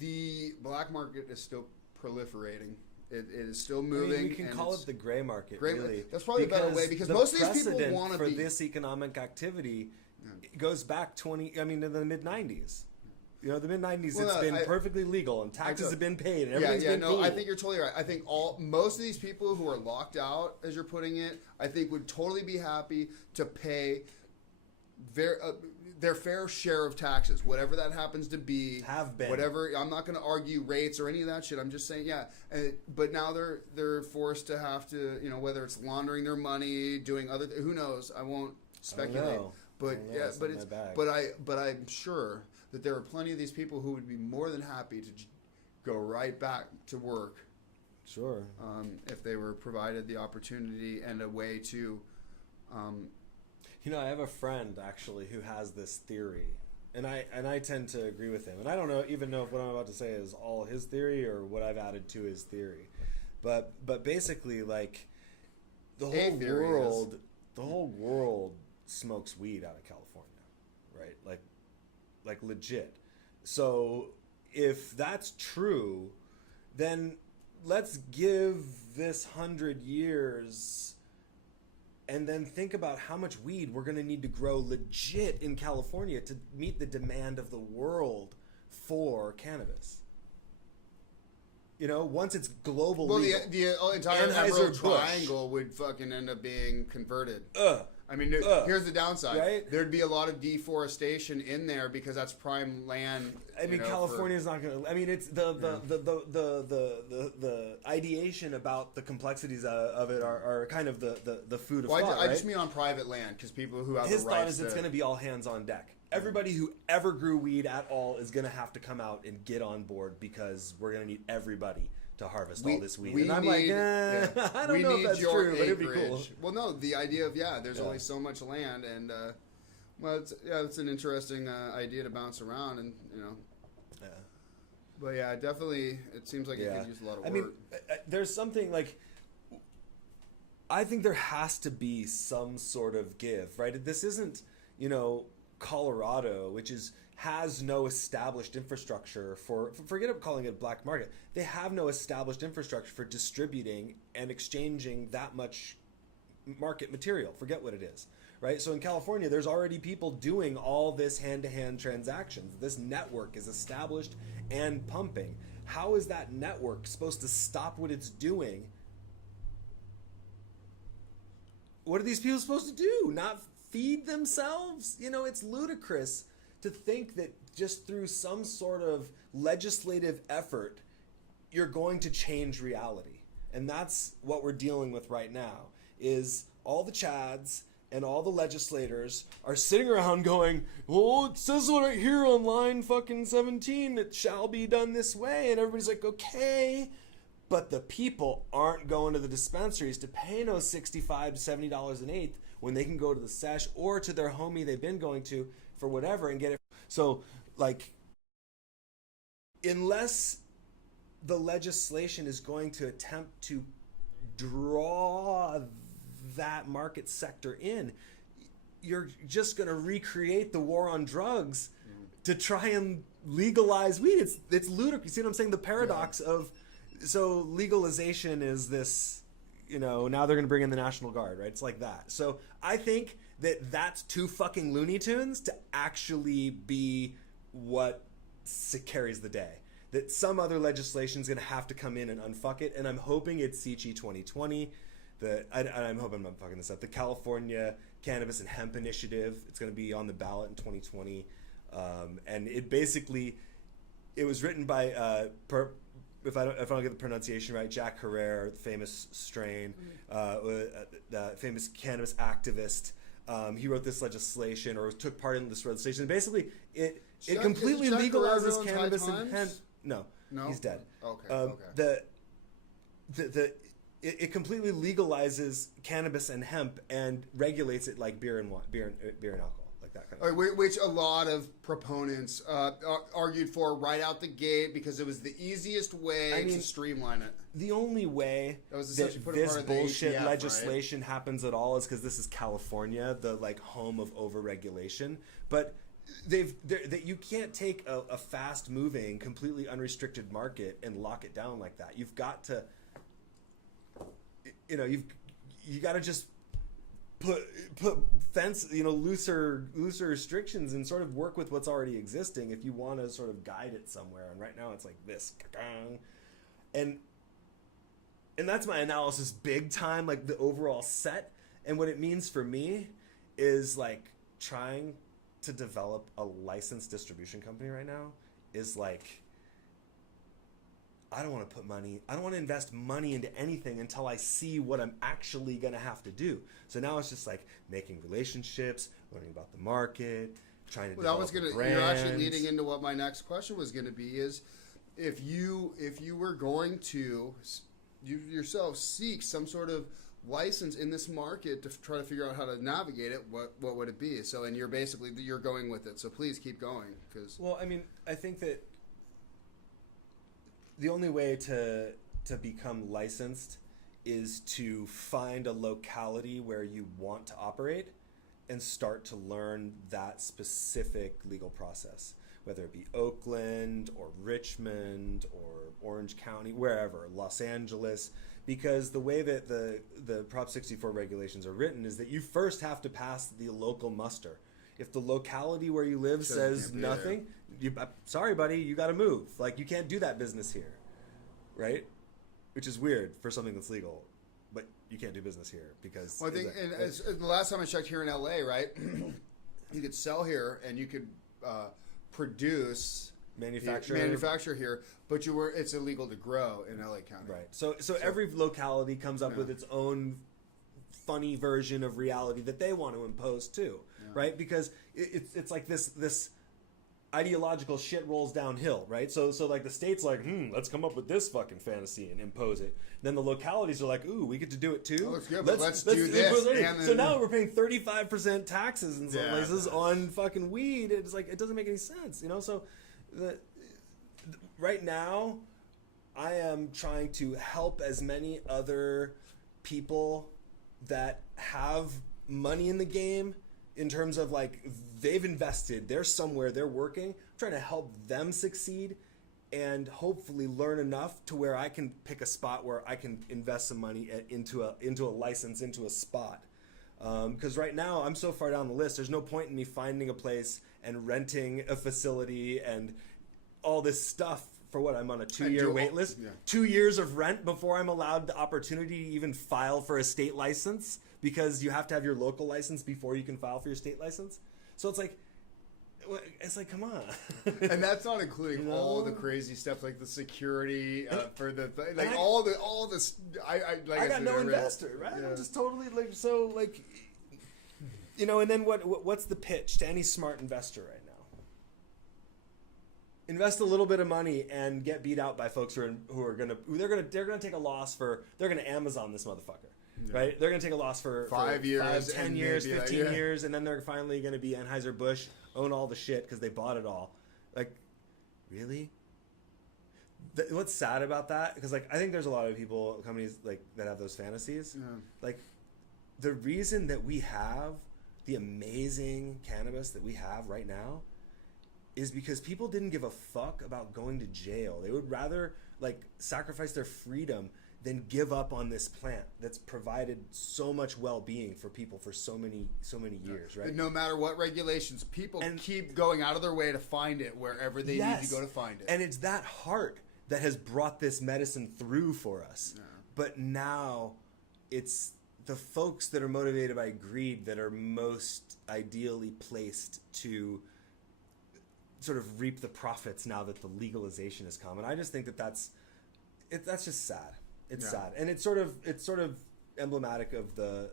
the black market is still proliferating. It is still moving. I mean, we can call it the gray market. Really, that's probably a better way, because most of these people want to be. For this economic activity, it goes back to the mid '90s. You know, the mid '90s, it's been perfectly legal and taxes have been paid and everything's been cool. I think you're totally right. I think most of these people who are locked out, as you're putting it, I think would totally be happy to pay their fair share of taxes, whatever that happens to be. Have been. Whatever. I'm not going to argue rates or any of that shit. I'm just saying, but now they're forced to have to, whether it's laundering their money, doing other, who knows? I won't speculate. But I'm sure that there are plenty of these people who would be more than happy to go right back to work. Sure. If they were provided the opportunity and a way to. I have a friend actually who has this theory, and I tend to agree with him. And I don't even know if what I'm about to say is all his theory or what I've added to his theory, but basically, like the whole world smokes weed out of California, right? Like legit. So if that's true, then let's give this 100 years. And then think about how much weed we're going to need to grow legit in California to meet the demand of the world for cannabis. Once it's global legal. The entire Emerald Triangle would fucking end up being converted. Here's the downside. Right? There'd be a lot of deforestation in there because that's prime land. California's not going to. It's the ideation about the complexities of it are kind of the food of thought. I just mean on private land, because people who have his the rights. Thought is it's going to be all hands on deck. Everybody who ever grew weed at all is going to have to come out and get on board, because we're going to need everybody to harvest all this weed. And I'm I don't know if that's true, but it'd be cool. Well, no, the idea of there's only so much land, and it's an interesting idea to bounce around, and Yeah. But definitely, it seems like it could use a lot of work. There's something like. I think there has to be some sort of give, right? This isn't, Colorado, which has no established infrastructure forget calling it black market. They have no established infrastructure for distributing and exchanging that much market material. Forget what it is, right? So in California, there's already people doing all this hand-to-hand transactions. This network is established and pumping. How is that network supposed to stop what it's doing? What are these people supposed to do? Not feed themselves? You know, it's ludicrous to think that just through some sort of legislative effort, you're going to change reality. And that's what we're dealing with right now, is all the chads and all the legislators are sitting around going, well, it says right here on line fucking 17, it shall be done this way. And everybody's like, okay. But the people aren't going to the dispensaries to pay no $65 to $70 an eighth when they can go to the Sesh or to their homie they've been going to for whatever and get it. So, like, unless the legislation is going to attempt to draw that market sector in, you're just going to recreate the war on drugs to try and legalize weed. It's ludicrous. You see what I'm saying? The paradox of, so legalization is this, you know, now they're going to bring in the National Guard, right? It's like that. So I think that that's too fucking Looney Tunes to actually be what carries the day. That some other legislation is going to have to come in and unfuck it, and I'm hoping it's CG 2020. I'm hoping I'm not fucking this up. The California Cannabis and Hemp Initiative. It's going to be on the ballot in 2020, and it was written by if I don't get the pronunciation right, Jack Herrera, the famous strain, the famous cannabis activist. He wrote this legislation, or took part in this legislation. Basically, it completely legalizes cannabis and hemp. No, he's dead. Okay. It completely legalizes cannabis and hemp and regulates it like beer and alcohol, like that kind of thing. Which a lot of proponents argued for right out the gate because it was the easiest way to streamline it. The only way that this bullshit legislation happens at all is because this is California, the like home of overregulation. But you can't take a fast-moving, completely unrestricted market and lock it down like that. You've got to, you know, you got to just put fence, you know, looser restrictions and sort of work with what's already existing if you want to sort of guide it somewhere. And right now it's like this, and that's my analysis, big time, like the overall set. And what it means for me is like trying to develop a licensed distribution company right now is like, I don't want to invest money into anything until I see what I'm actually going to have to do. So now it's just like making relationships, learning about the market, trying to develop brands. You're actually leading into what my next question was going to be, is if you were going to you yourself seek some sort of license in this market to try to figure out how to navigate it, what would it be? So, and you're going with it. So please keep going. Well, I mean, I think that the only way to become licensed is to find a locality where you want to operate and start to learn that specific legal process, whether it be Oakland or Richmond or Orange County, wherever, Los Angeles, because the way that the Prop 64 regulations are written is that you first have to pass the local muster. If the locality where you live says nothing, sorry, buddy, you got to move. Like, you can't do that business here, right? Which is weird for something that's legal, but you can't do business here because. Well, I think the last time I checked here in LA, right, you could sell here and you could produce. Manufacture here, but it's illegal to grow in LA County. Right. So every locality comes up with its own funny version of reality that they want to impose too, right? Because it's like this ideological shit rolls downhill, right? So like the state's like, let's come up with this fucking fantasy and impose it. Then the localities are like, ooh, we get to do it too. Oh, that's good, but let's do this. So now we're paying 35% taxes in some places on fucking weed. It's like, it doesn't make any sense, you know? So right now, I am trying to help as many other people that have money in the game in terms of like they've invested, they're somewhere, they're working. I'm trying to help them succeed and hopefully learn enough to where I can pick a spot where I can invest some money into a license, into a spot. Because right now I'm so far down the list, there's no point in me finding a place and renting a facility and all this stuff for what I'm on a 2-year wait list. Yeah. 2 years of rent before I'm allowed the opportunity to even file for a state license, because you have to have your local license before you can file for your state license. So it's like, come on. And that's not including all the crazy stuff like the security for the all this. I got no investor, right? Yeah. I'm just totally and then what's the pitch to any smart investor right now? Invest a little bit of money and get beat out by folks who are gonna take a loss they're gonna Amazon this motherfucker. Yeah. Right? They're going to take a loss for 5 years, 10 years, 15 years, and then they're finally going to be Anheuser-Busch, own all the shit because they bought it all. Like, really? What's sad about that? Because, I think there's a lot of companies, that have those fantasies. Yeah. The reason that we have the amazing cannabis that we have right now is because people didn't give a fuck about going to jail. They would rather, sacrifice their freedom than give up on this plant that's provided so much well-being for people for so many years, right? No matter what regulations, people keep going out of their way to find it wherever they need to go to find it. And it's that heart that has brought this medicine through for us. Yeah. But now it's the folks that are motivated by greed that are most ideally placed to sort of reap the profits now that the legalization has come. And I just think that's just sad. It's sad, and it's sort of emblematic of the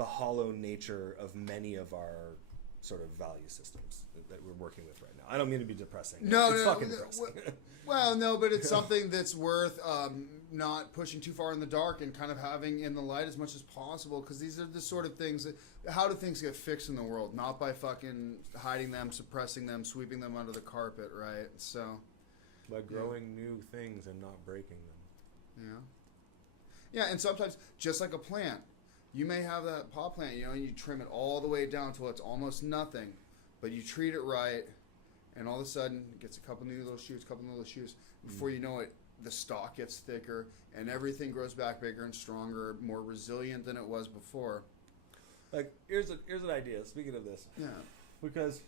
hollow nature of many of our sort of value systems that we're working with right now. I don't mean to be depressing. It's fucking depressing. Well, no, but it's something that's worth not pushing too far in the dark and kind of having in the light as much as possible, because these are the sort of things that, how do things get fixed in the world? Not by fucking hiding them, suppressing them, sweeping them under the carpet, right? So by growing new things and not breaking them. Yeah. Yeah, and sometimes, just like a plant, you may have that pot plant, and you trim it all the way down till it's almost nothing, but you treat it right, and all of a sudden, it gets a couple new little shoots. Before you know it, the stalk gets thicker, and everything grows back bigger and stronger, more resilient than it was before. Here's an idea, speaking of this. Yeah. Because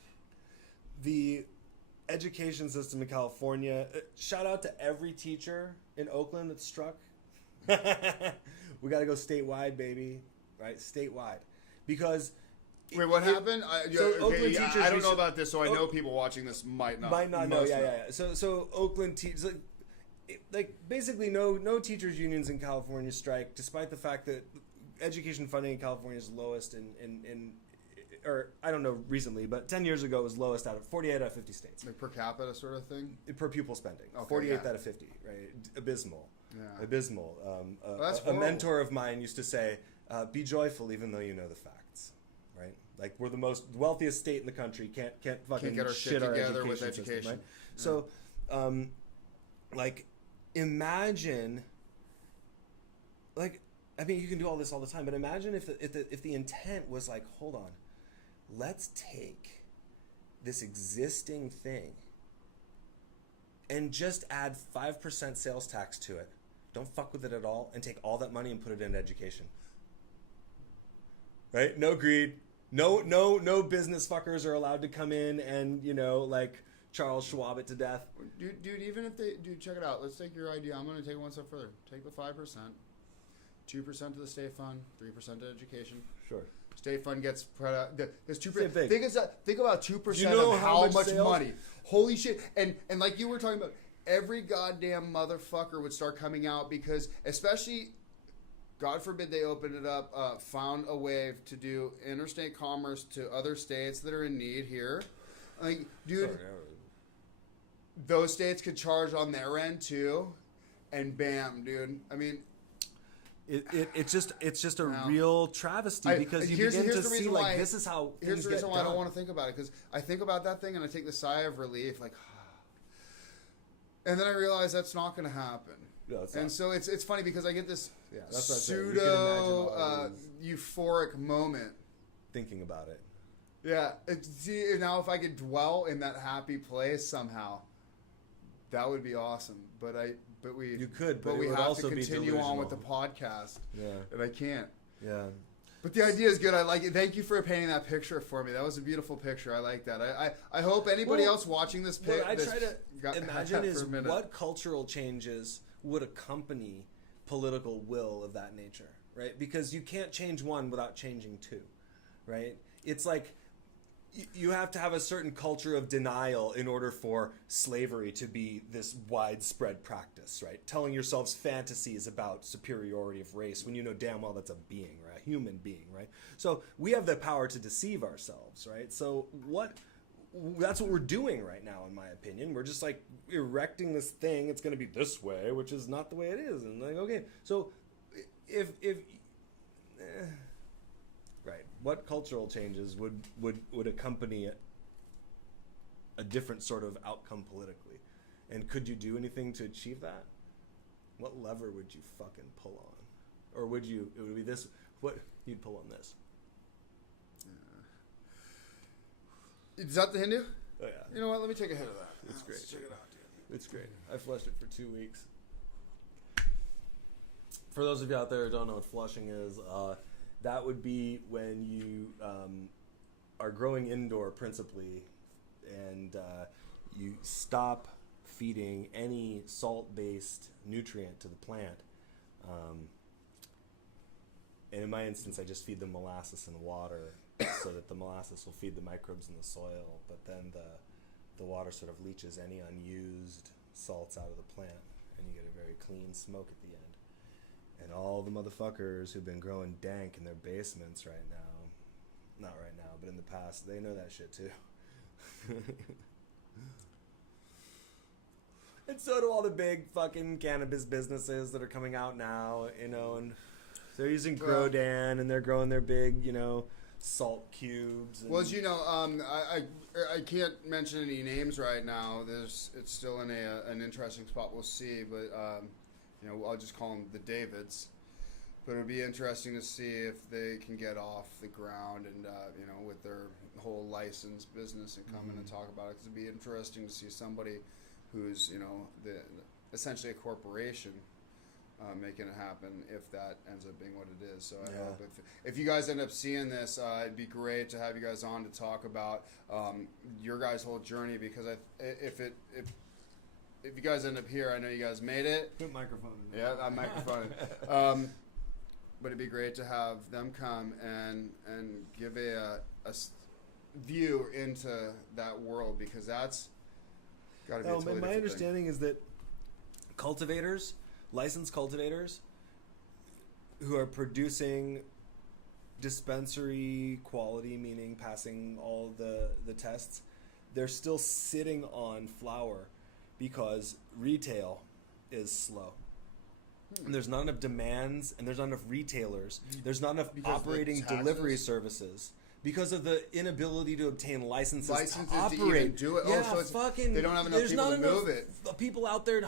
the education system in California, shout out to every teacher in Oakland that's struck. We got to go statewide, baby, right? Statewide, because wait, what happened? Oakland teachers. I don't know about this, so I know people watching this might not know. Yeah. So Oakland teachers, basically, no teachers unions in California strike, despite the fact that education funding in California is lowest or I don't know recently, but 10 years ago it was lowest out of 48 out of 50 states. Per capita sort of thing? Per pupil spending. Okay, 48 out of 50, right? Abysmal. Yeah. Abysmal. That's a mentor of mine used to say, be joyful even though you know the facts, right? We're the most wealthiest state in the country, can't fucking get our shit together with education education. System, right? Yeah. So, imagine, you can do all this all the time, but imagine if the intent was hold on, let's take this existing thing and just add 5% sales tax to it. Don't fuck with it at all, and take all that money and put it into education. Right? No greed. No business fuckers are allowed to come in and, Charles Schwab it to death. Dude, even if check it out. Let's take your idea. I'm going to take it one step further. Take the 5%, 2% to the state fund, 3% to education. Sure. State fund gets spread out. There's 2%. Think about 2% of how much money. Holy shit. And like you were talking about, every goddamn motherfucker would start coming out, because especially, God forbid they open it up, found a way to do interstate commerce to other states that are in need here. Dude, those states could charge on their end too, and bam, dude. I mean, it's just a real travesty, because you begin to see this is how things get done. Here's the reason why I don't want to think about it, because I think about that thing and I take the sigh of relief, and then I realize that's not going to happen. No, and so it's funny, because I get this pseudo euphoric moment thinking about it. Yeah. See, now if I could dwell in that happy place somehow, That would be awesome. But we it would have also to be continue on with the delusional. podcast. Yeah. And I can't. Yeah. But the idea is good. I like it. Thank you for painting that picture for me. That was a beautiful picture. I like that. I hope anybody else watching this What I this try to got imagine that is for a minute. what cultural changes would accompany political will of that nature, right? Because you can't change one without changing two, right? It's like you have to have a certain culture of denial in order for slavery to be this widespread practice, right? Telling yourselves fantasies about superiority of race when you know damn well that's a being, right? A human being, right? So we have the power to deceive ourselves, right? So that's what we're doing right now, in my opinion. We're just like erecting this thing. It's going to be this way, which is not the way it is. And like, okay, so right, what cultural changes would accompany a different sort of outcome politically? And could you do anything to achieve that? What lever would you fucking pull on? Or it would be this, what, you'd pull on this? Is that the Hindu? Oh, yeah. You know what? Let me take a hit of that. It's great. Let's check it out, dude. It's great. I flushed it for 2 weeks. For those of you out there who don't know what flushing is, that would be when you are growing indoor principally, and you stop feeding any salt-based nutrient to the plant. And in my instance, I just feed them molasses and water so that the molasses will feed the microbes in the soil, but then the water sort of leaches any unused salts out of the plant, and you get a very clean smoke at the end. And all the motherfuckers who've been growing dank in their basements right now, not right now, but in the past, they know that shit too. And so do all the big fucking cannabis businesses that are coming out now, you know, and they're using Grodan, and they're growing their big, you know, salt cubes. And Well, as you know, I can't mention any names right now. It's still in an interesting spot. We'll see, but you know, I'll just call them the Davids. But it'll be interesting to see if they can get off the ground and you know, with their whole license business and come in and talk about it. 'Cause it'd be interesting to see somebody who's, you know, essentially a corporation. Making it happen if that ends up being what it is. So I hope if you guys end up seeing this, it'd be great to have you guys on to talk about your guys' whole journey, because if you guys end up here, I know you guys made it. Put microphone in there. Yeah, I'm microphone. But it'd be great to have them come and give a view into that world, because that's got to be a totally my different understanding is that licensed cultivators who are producing dispensary quality, meaning passing all the tests, they're still sitting on flower because retail is slow. And there's not enough demands, and there's not enough retailers. There's not enough operating delivery services because of the inability to obtain licenses to operate. To even do it. Yeah, so it's, fucking. They don't have enough people to move it. People out there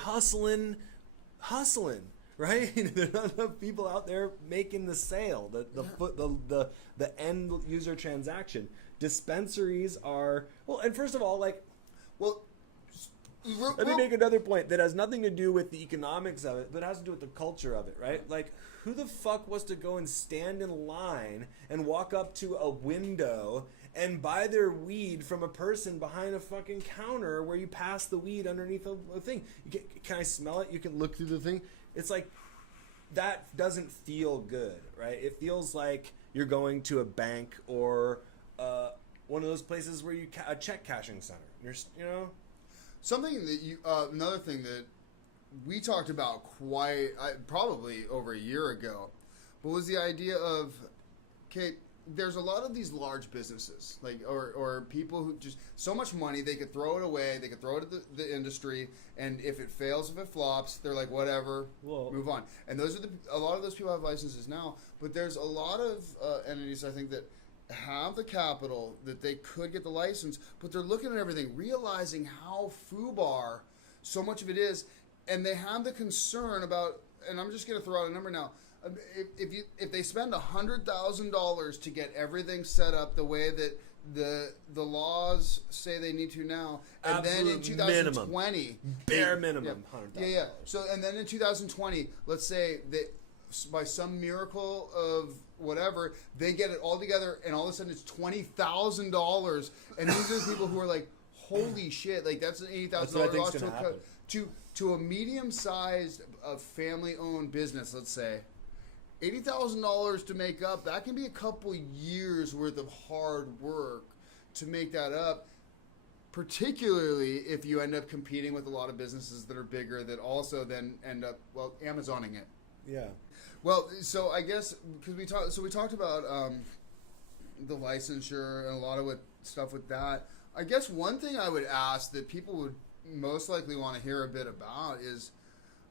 hustling, right? There's not enough people out there making the sale, the end user transaction. Dispensaries are and first of all, let me make another point that has nothing to do with the economics of it, but it has to do with the culture of it, right? Like, who the fuck was to go and stand in line and walk up to a window and buy their weed from a person behind a fucking counter where you pass the weed underneath a thing? Can I smell it? You can look through the thing. It's like, that doesn't feel good, right? It feels like you're going to a bank or one of those places where a check cashing center. You know. Something that another thing that we talked about probably over a year ago, but was the idea of, okay, there's a lot of these large businesses, or people who just so much money they could throw it away, they could throw it at the industry, and if it fails, if it flops, they're like, whatever, move on. And a lot of those people have licenses now, but there's a lot of entities, I think, that have the capital that they could get the license, but they're looking at everything, realizing how FUBAR so much of it is, and they have the concern about, and I'm just going to throw out a number now, if they spend $100,000 to get everything set up the way that the laws say they need to now, and then in Absolute 2020, bare minimum, $100,000. yeah. So and then in 2020, let's say that by some miracle of whatever, they get it all together, and all of a sudden it's $20,000, and these are the people who are like, holy shit, like that's an $80,000 loss to a medium-sized family-owned business, let's say. $80,000 to make up, that can be a couple years worth of hard work to make that up, particularly if you end up competing with a lot of businesses that are bigger that also then end up, well, Amazoning it. Yeah. Well, so I guess, because we talked about the licensure and a lot of stuff with that. I guess one thing I would ask that people would most likely want to hear a bit about is,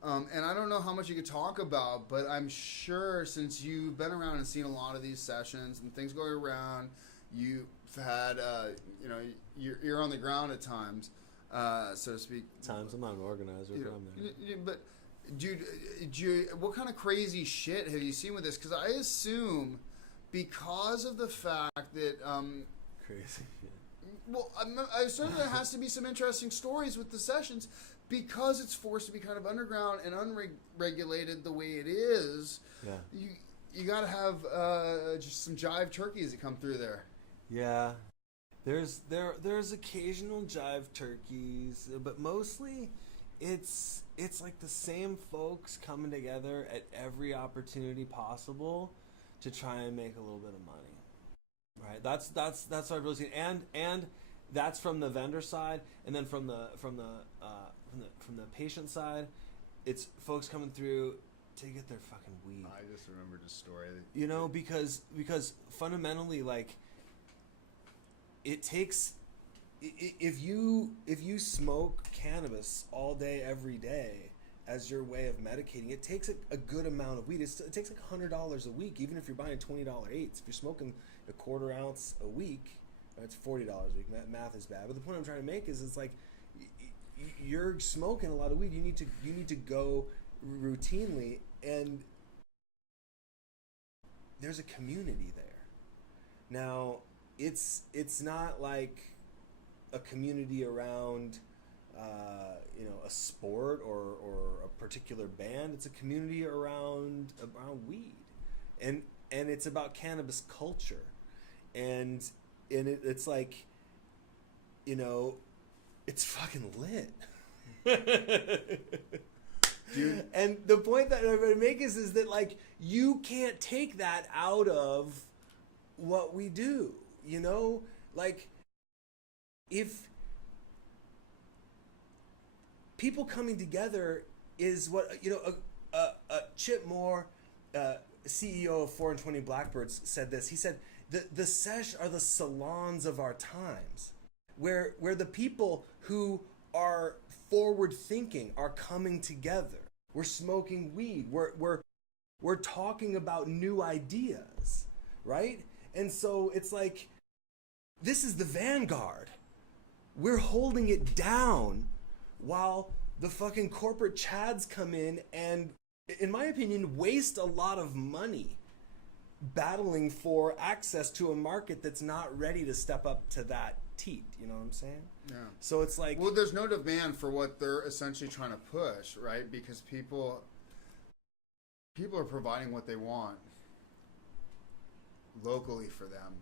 and I don't know how much you could talk about, but I'm sure since you've been around and seen a lot of these sessions and things going around, you've had, your ear on the ground at times, so to speak. Times I'm not an organizer, but I'm there. But, dude, what kind of crazy shit have you seen with this? Because I assume, because of the fact that... crazy shit. Well, I assume there has to be some interesting stories with the sessions because it's forced to be kind of underground and unregulated the way it is. Yeah. You got to have just some jive turkeys that come through there. Yeah. There's occasional jive turkeys, but mostly it's like the same folks coming together at every opportunity possible to try and make a little bit of money. Right, that's what I've really seen, and that's from the vendor side, and then from the patient side, it's folks coming through to get their fucking weed. I just remembered a story. Because fundamentally, like, it takes if you smoke cannabis all day every day as your way of medicating, it takes a good amount of weed. It takes like $100 a week, even if you're buying $20 eights. If you're smoking a quarter ounce a week, it's $40 a week. Math is bad, but the point I'm trying to make is, it's like you're smoking a lot of weed. You need to go routinely, and there's a community there. Now, it's not like a community around a sport or a particular band. It's a community around weed, and it's about cannabis culture, and it's like, it's fucking lit. Dude. And the point that I'm going to make is that, like, you can't take that out of what we do, like, if people coming together is what, Chip Moore, CEO of 420 Blackbirds, said this. He said, the Sesh are the salons of our times, where the people who are forward thinking are coming together. We're smoking weed. We're talking about new ideas, right? And so it's like, this is the vanguard. We're holding it down while the fucking corporate chads come in and, in my opinion, waste a lot of money battling for access to a market that's not ready to step up to that teat. You know what I'm saying? Yeah. So it's like... Well, there's no demand for what they're essentially trying to push, right? Because people are providing what they want locally for them,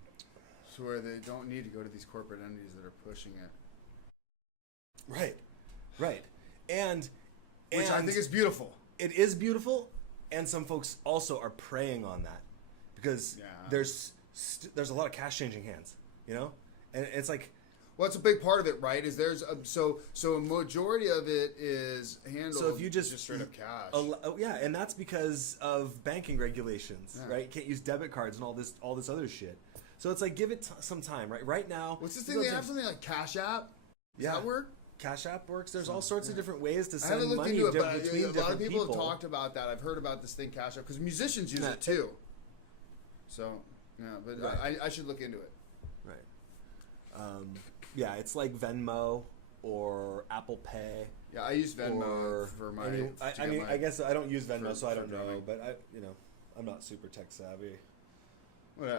so where they don't need to go to these corporate entities that are pushing it. Right. And which I think is beautiful. It is beautiful, and some folks also are preying on that because there's a lot of cash changing hands, and it's like, well, it's a big part of it, right? Is there's so a majority of it is handled. So if you just straight up cash, and that's because of banking regulations, right? You can't use debit cards and all this other shit. So it's like, give it some time, right? Right now, what's this thing? They have something like Cash App. Does that work? Cash App works. There's all sorts of different ways to send I haven't looked money into it, but between a lot of different people have talked about that. I've heard about this thing, Cash App, because musicians use it too. So, but I should look into it. Right. It's like Venmo or Apple Pay. Yeah, I use Venmo for my. I guess I don't use Venmo, so I don't know. But I'm not super tech savvy. Well,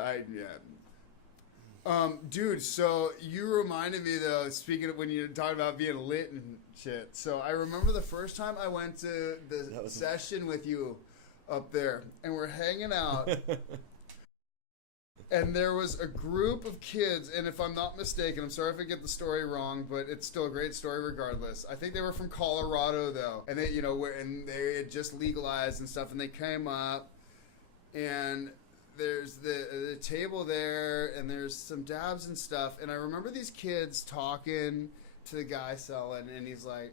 Dude, so you reminded me though, speaking of when you were talking about being lit and shit. So I remember the first time I went to the session with you up there, and we're hanging out, and there was a group of kids, and if I'm not mistaken, I'm sorry if I get the story wrong, but it's still a great story regardless. I think they were from Colorado though, and they, and they had just legalized and stuff, and they came up, and there's the table there, and there's some dabs and stuff, and I remember these kids talking to the guy selling, and he's like,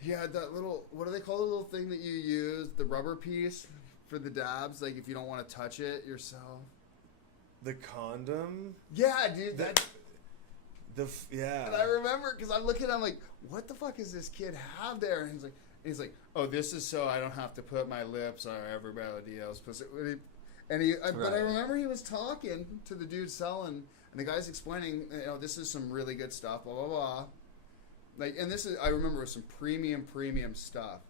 he had that little, what do they call the little thing that you use, the rubber piece for the dabs, like if you don't want to touch it yourself. The condom? Yeah, dude. Yeah. And I remember, because I'm looking, I'm like, what the fuck is this kid have there? And he's like, oh, this is so I don't have to put my lips on everybody else. But I remember he was talking to the dude selling, and the guy's explaining, this is some really good stuff, blah, blah, blah. Like, and this is, I remember it was some premium stuff.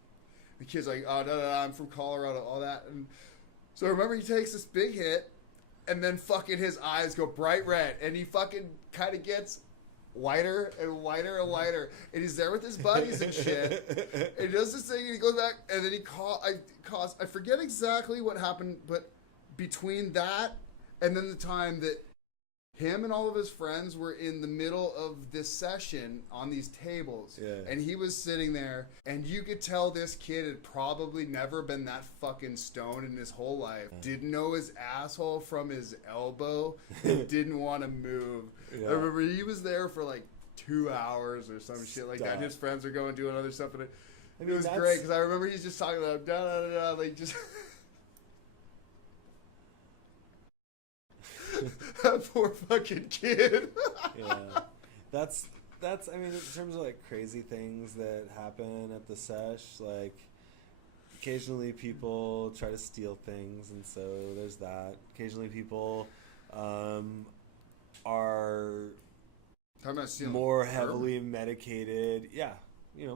The kid's like, oh, I'm from Colorado, all that. And so I remember he takes this big hit, and then fucking his eyes go bright red, and he fucking kind of gets whiter and whiter and whiter, and he's there with his buddies and shit, and he does this thing, and he goes back, and then I forget exactly what happened, but between that and then the time that him and all of his friends were in the middle of this session on these tables, and he was sitting there, and you could tell this kid had probably never been that fucking stoned in his whole life. Didn't know his asshole from his elbow, and didn't want to move. I remember he was there for like 2 hours or some shit like that. His friends were going doing other stuff, and it was great because I remember he's just talking about like just. That poor fucking kid. Yeah, that's. I mean, in terms of like crazy things that happen at the sesh, like occasionally people try to steal things, and so there's that. Occasionally people are more heavily medicated. Yeah,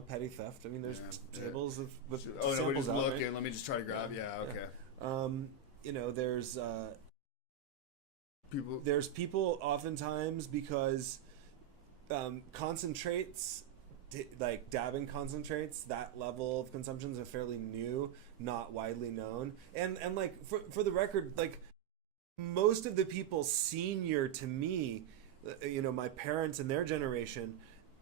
petty theft. I mean, there's tables with samples nobody's out, looking. right? Let me just try to grab. Yeah, okay. There's. There's people oftentimes because concentrates, like dabbing concentrates, that level of consumptions are fairly new, not widely known, and like for the record, like most of the people senior to me, my parents and their generation,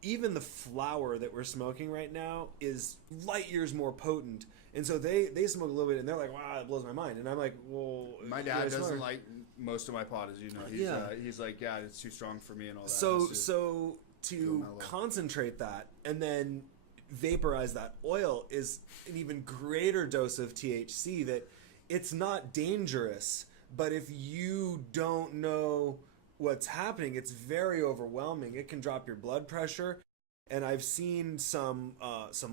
even the flower that we're smoking right now is light years more potent. And so they smoke a little bit, and they're like, wow, that blows my mind. And I'm like, well... My dad doesn't like most of my pot, as you know. He's like, yeah, it's too strong for me and all that. So to concentrate that and then vaporize that oil is an even greater dose of THC that it's not dangerous, but if you don't know what's happening, it's very overwhelming. It can drop your blood pressure. And I've seen some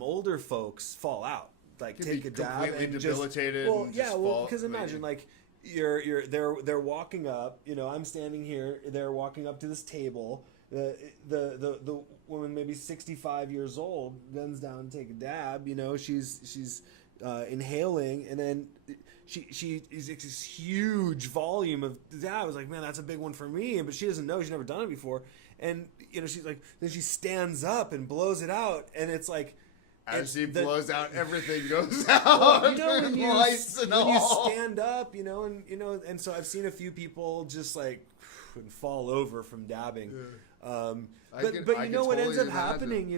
older folks fall out. Like take a dab and debilitated. Because imagine like they're walking up. I'm standing here. They're walking up to this table. The woman, maybe 65 years old, bends down and take a dab. She's inhaling, and then she is this huge volume of dab. I was like, man, that's a big one for me. But she doesn't know. She's never done it before. And she's like, then she stands up and blows it out, and it's like. As she blows out, everything goes out. When you stand up, and so I've seen a few people just like fall over from dabbing. Yeah. But what ends up happening,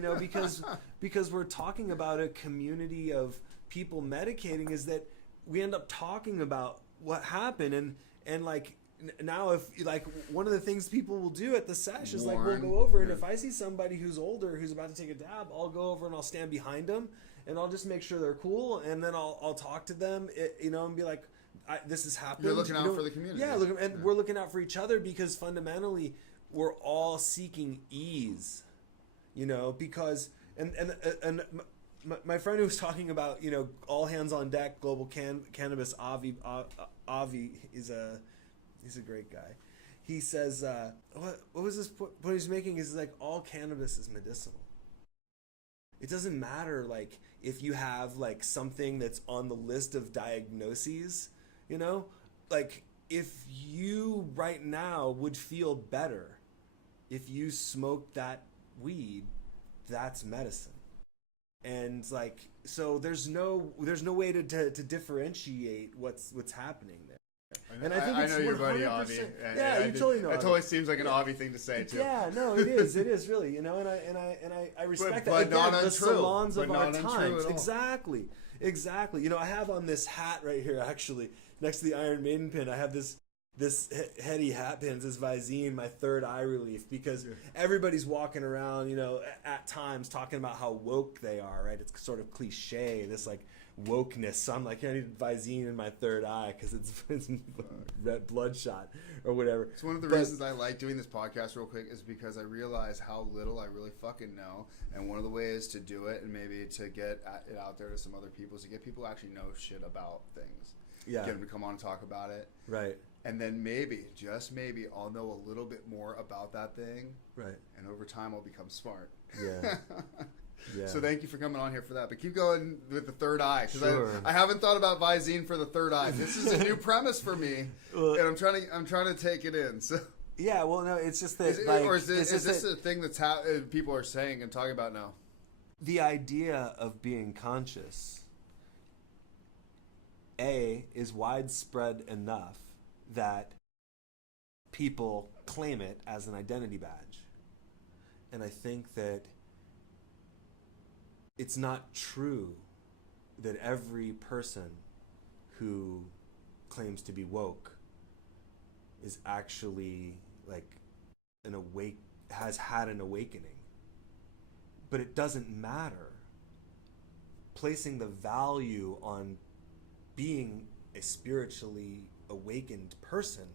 because we're talking about a community of people medicating, is that we end up talking about what happened, and like. Now, if like one of the things people will do at the sesh is like we'll go over, and if I see somebody who's older who's about to take a dab, I'll go over and I'll stand behind them, and I'll just make sure they're cool, and then I'll talk to them, and be like, "This has happened." You're looking out for the community. Yeah, we're looking out for each other because fundamentally we're all seeking ease, because and my friend who was talking about all hands on deck, global cannabis Avi He's a great guy. He says, what was this point he's making is like all cannabis is medicinal. It doesn't matter like if you have like something that's on the list of diagnoses, like if you right now would feel better if you smoked that weed, that's medicine. And like, so there's no way to differentiate what's happening there. And I know your buddy Avi. Yeah, you totally know. It totally seems like an Avi thing to say too. Yeah, no, it is. It is really, you know, and I respect but that. not Again, the untrue. salons of But our not untrue times. at all. Exactly. You know, I have on this hat right here, actually, next to the Iron Maiden pin. I have this heady hat pins, this Visine, my third eye relief, because everybody's walking around, you know, at times talking about how woke they are, right? It's sort of cliche, this like wokeness. So I'm like, I need Visine in my third eye because it's red bloodshot or whatever. It's one of the reasons I like doing this podcast real quick is because I realize how little I really fucking know. And one of the ways to do it and maybe to get it out there to some other people is to get people who actually know shit about things. Yeah. Get them to come on and talk about it. Right. And then maybe, just maybe, I'll know a little bit more about that thing. Right. And over time, I'll become smart. Yeah. Yeah. So thank you for coming on here for that. But keep going with the third eye, because Sure. I haven't thought about Visine for the third eye. This is a new premise for me, and I'm trying to take it in. So yeah, well, no, it's just that. is this a thing that's people are saying and talking about now? The idea of being conscious, is widespread enough that people claim it as an identity badge, and I think that it's not true that every person who claims to be woke is actually like has had an awakening. But it doesn't matter. Placing the value on being a spiritually awakened person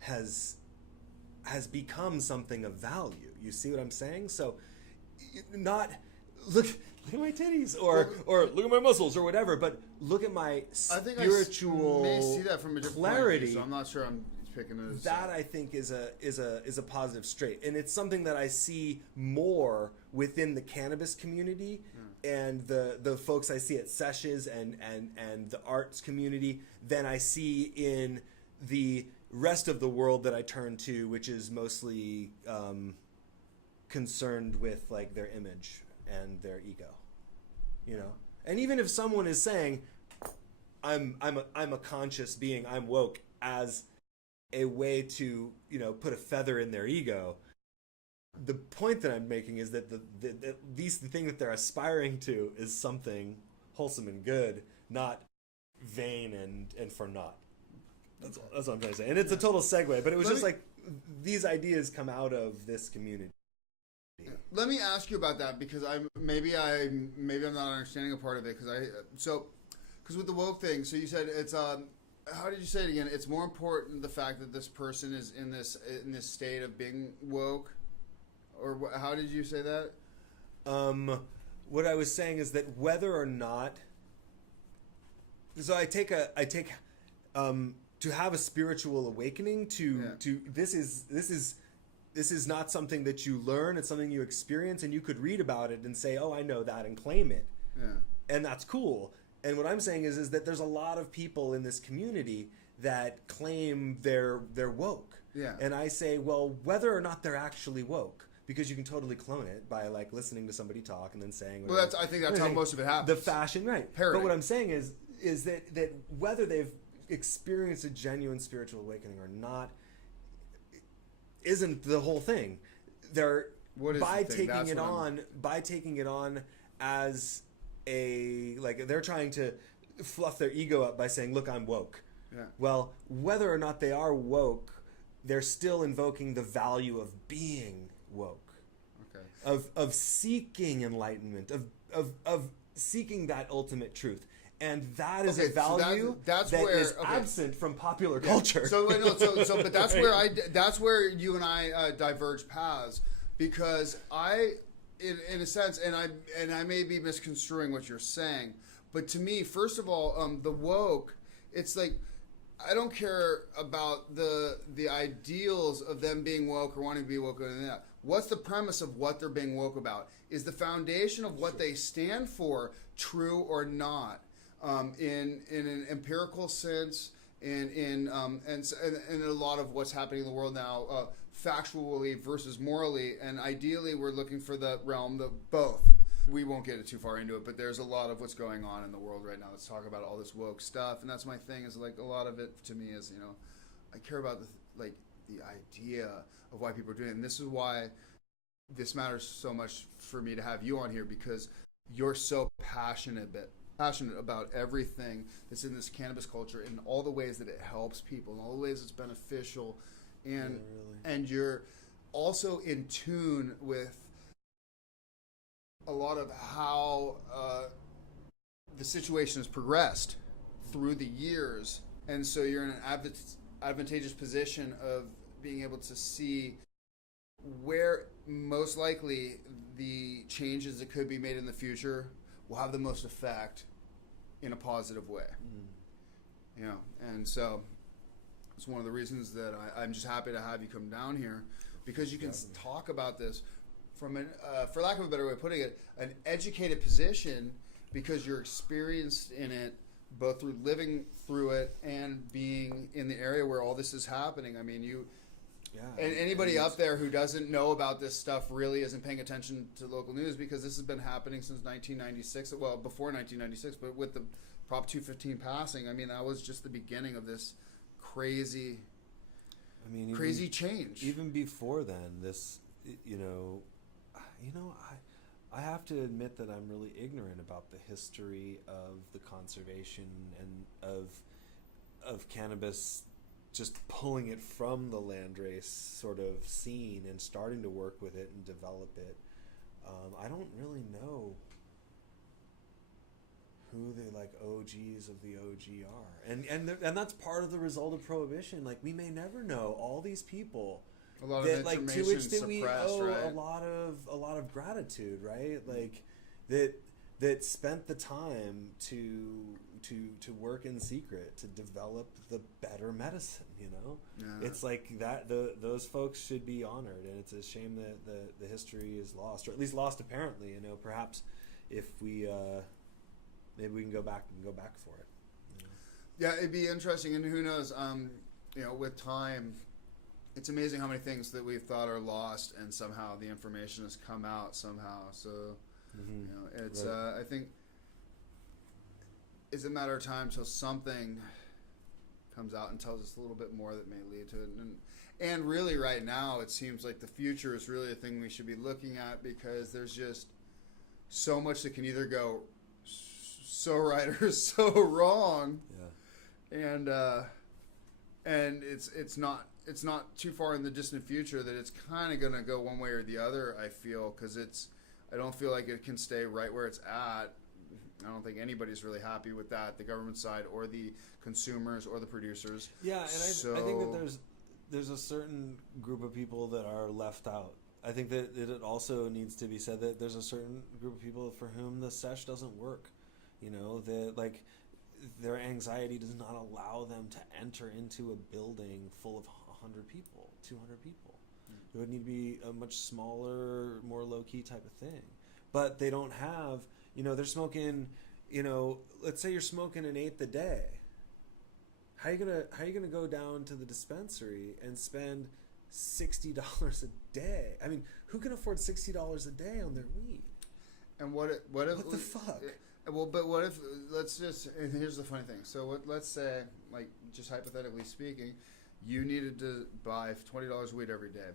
has become something of value. You see what I'm saying? So not look at my titties or look at my muscles or whatever, but look at my spiritual I may see that from a different clarity. point of view, so I'm not sure I'm picking it as that. I think is a positive trait, and it's something that I see more within the cannabis community and the folks I see at Seshes and the arts community than I see in the rest of the world that I turn to, which is mostly concerned with like their image and their ego, you know. And even if someone is saying, I'm a conscious being, I'm woke, as a way to, you know, put a feather in their ego, the point that I'm making is that the thing that they're aspiring to is something wholesome and good, not vain and for naught. That's what I'm trying to say. And it's a total segue, but it was like these ideas come out of this community. Let me ask you about that, because maybe I'm not understanding a part of it, because with the woke thing, so you said it's how did you say it again? It's more important the fact that this person is in this state of being woke, or how did you say that? What I was saying is that whether or not, so I take to have a spiritual awakening to this is not something that you learn, it's something you experience, and you could read about it and say, oh, I know that, and claim it. Yeah. And that's cool. And what I'm saying is that there's a lot of people in this community that claim they're woke. Yeah. And I say, well, whether or not they're actually woke, because you can totally clone it by like listening to somebody talk and then saying, well, I think that's how most of it happens. The fashion, right. Parody. But what I'm saying is that whether they've experienced a genuine spiritual awakening or not isn't the whole thing. By taking it on as a, like, they're trying to fluff their ego up by saying, look, I'm woke. Yeah. Well, whether or not they are woke, they're still invoking the value of being woke. Okay. Of seeking enlightenment, of seeking that ultimate truth. And that is a value that's that where, is absent from popular culture. So, but that's where you and I diverge paths, because in a sense, and I may be misconstruing what you're saying, but to me, first of all, the woke, it's like, I don't care about the ideals of them being woke or wanting to be woke or anything like that. What's the premise of what they're being woke about? Is the foundation of what they stand for true or not? In an empirical sense, and a lot of what's happening in the world now, factually versus morally, and ideally we're looking for the realm of both. We won't get too far into it, but there's a lot of what's going on in the world right now. Let's talk about all this woke stuff, and that's my thing. Is like a lot of it to me is, you know, I care about the idea of why people are doing it, and this is why this matters so much for me to have you on here, because you're so passionate about everything that's in this cannabis culture and all the ways that it helps people and all the ways it's beneficial, and and you're also in tune with a lot of how the situation has progressed through the years, and so you're in an advantageous position of being able to see where most likely the changes that could be made in the future will have the most effect in a positive way. You know, and so it's one of the reasons that I'm just happy to have you come down here, because you can talk about this from an, for lack of a better way of putting it, an educated position, because you're experienced in it, both through living through it and being in the area where all this is happening. I mean, and anybody up there who doesn't know about this stuff really isn't paying attention to local news, because this has been happening since 1996. Well, before 1996, but with the Prop 215 passing, I mean, that was just the beginning of this crazy change. Even before then, this, I have to admit that I'm really ignorant about the history of the conservation and of cannabis, just pulling it from the landrace sort of scene and starting to work with it and develop it. I don't really know who the OGs of the OG are, and that's part of the result of prohibition. Like, we may never know all these people. A lot of information to which that we owe right? a lot of gratitude, right? Like that spent the time to work in secret to develop the better medicine. It's like that. Those folks should be honored, and it's a shame that the history is lost, or at least lost apparently. Perhaps if we maybe we can go back for it. Yeah, it'd be interesting, and who knows? With time, it's amazing how many things that we thought are lost, and somehow the information has come out somehow. So, it's right. I think it's a matter of time till something comes out and tells us a little bit more that may lead to it. And really, right now, it seems like the future is really a thing we should be looking at, because there's just so much that can either go so right or so wrong. Yeah. And it's not too far in the distant future that it's kind of going to go one way or the other, I feel, because I don't feel like it can stay right where it's at. I don't think anybody's really happy with that, the government side or the consumers or the producers. Yeah, and I think that there's a certain group of people that are left out. I think that it also needs to be said that there's a certain group of people for whom the Sesh doesn't work. Their anxiety does not allow them to enter into a building full of 100 people, 200 people. It would need to be a much smaller, more low-key type of thing. But they don't have, they're smoking, let's say you're smoking an eighth a day. How are you gonna go down to the dispensary and spend $60 a day? I mean, who can afford $60 a day on their weed? And what the fuck? Well, but what if, and here's the funny thing. So let's say, just hypothetically speaking, you needed to buy $20 weed every day,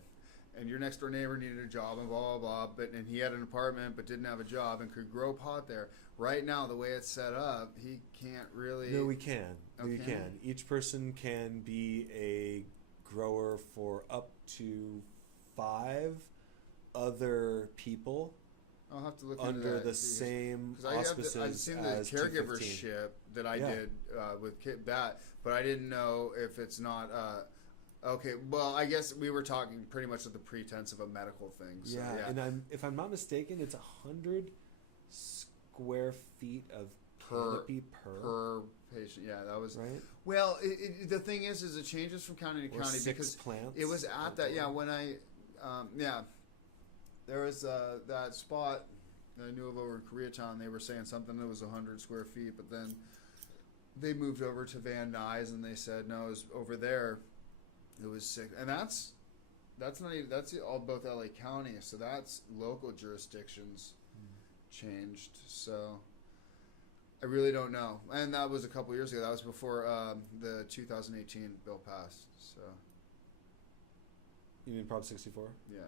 and your next door neighbor needed a job and blah, blah, blah, and he had an apartment but didn't have a job and could grow pot there. Right now, the way it's set up, he can't really... No, we can. Okay. We can. Each person can be a grower for up to 5 other people. I'll have to look under into that, the same auspices I've seen the as caregivership that I did with that, but I didn't know if it's not... okay, well, I guess we were talking pretty much with the pretense of a medical thing. So, yeah, and if I'm not mistaken, it's 100 square feet of canopy per patient. Yeah, that was right. Well, the thing is it changes from county to county, 6 because plants. It was at that. Yeah, when I, there was that spot that I knew of over in Koreatown. They were saying something that was 100 square feet, but then they moved over to Van Nuys, and they said no, it was over there. It was sick, and that's not even, that's all both LA County, so that's local jurisdictions changed. So I really don't know, and that was a couple years ago. That was before the 2018 bill passed. So You mean Prop 64? yeah,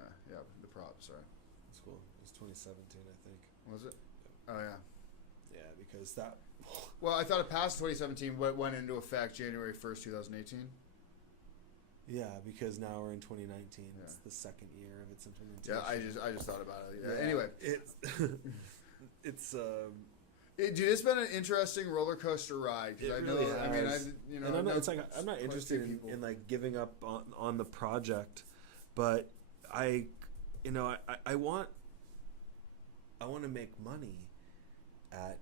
the prop. Sorry, That's cool. It was 2017, I think. was it? Oh yeah. Yeah, because that. Well, I thought it passed 2017, but went into effect January 1st, 2018. Yeah, because now we're in 2019. Yeah. It's the second year of its implementation. Yeah, I just thought about it. Yeah. Anyway, it's dude, it's been an interesting roller coaster ride. Because I know, really I mean, has. you know, and I know it's like I'm not quite a interested few people. in like giving up on the project, but I want to make money at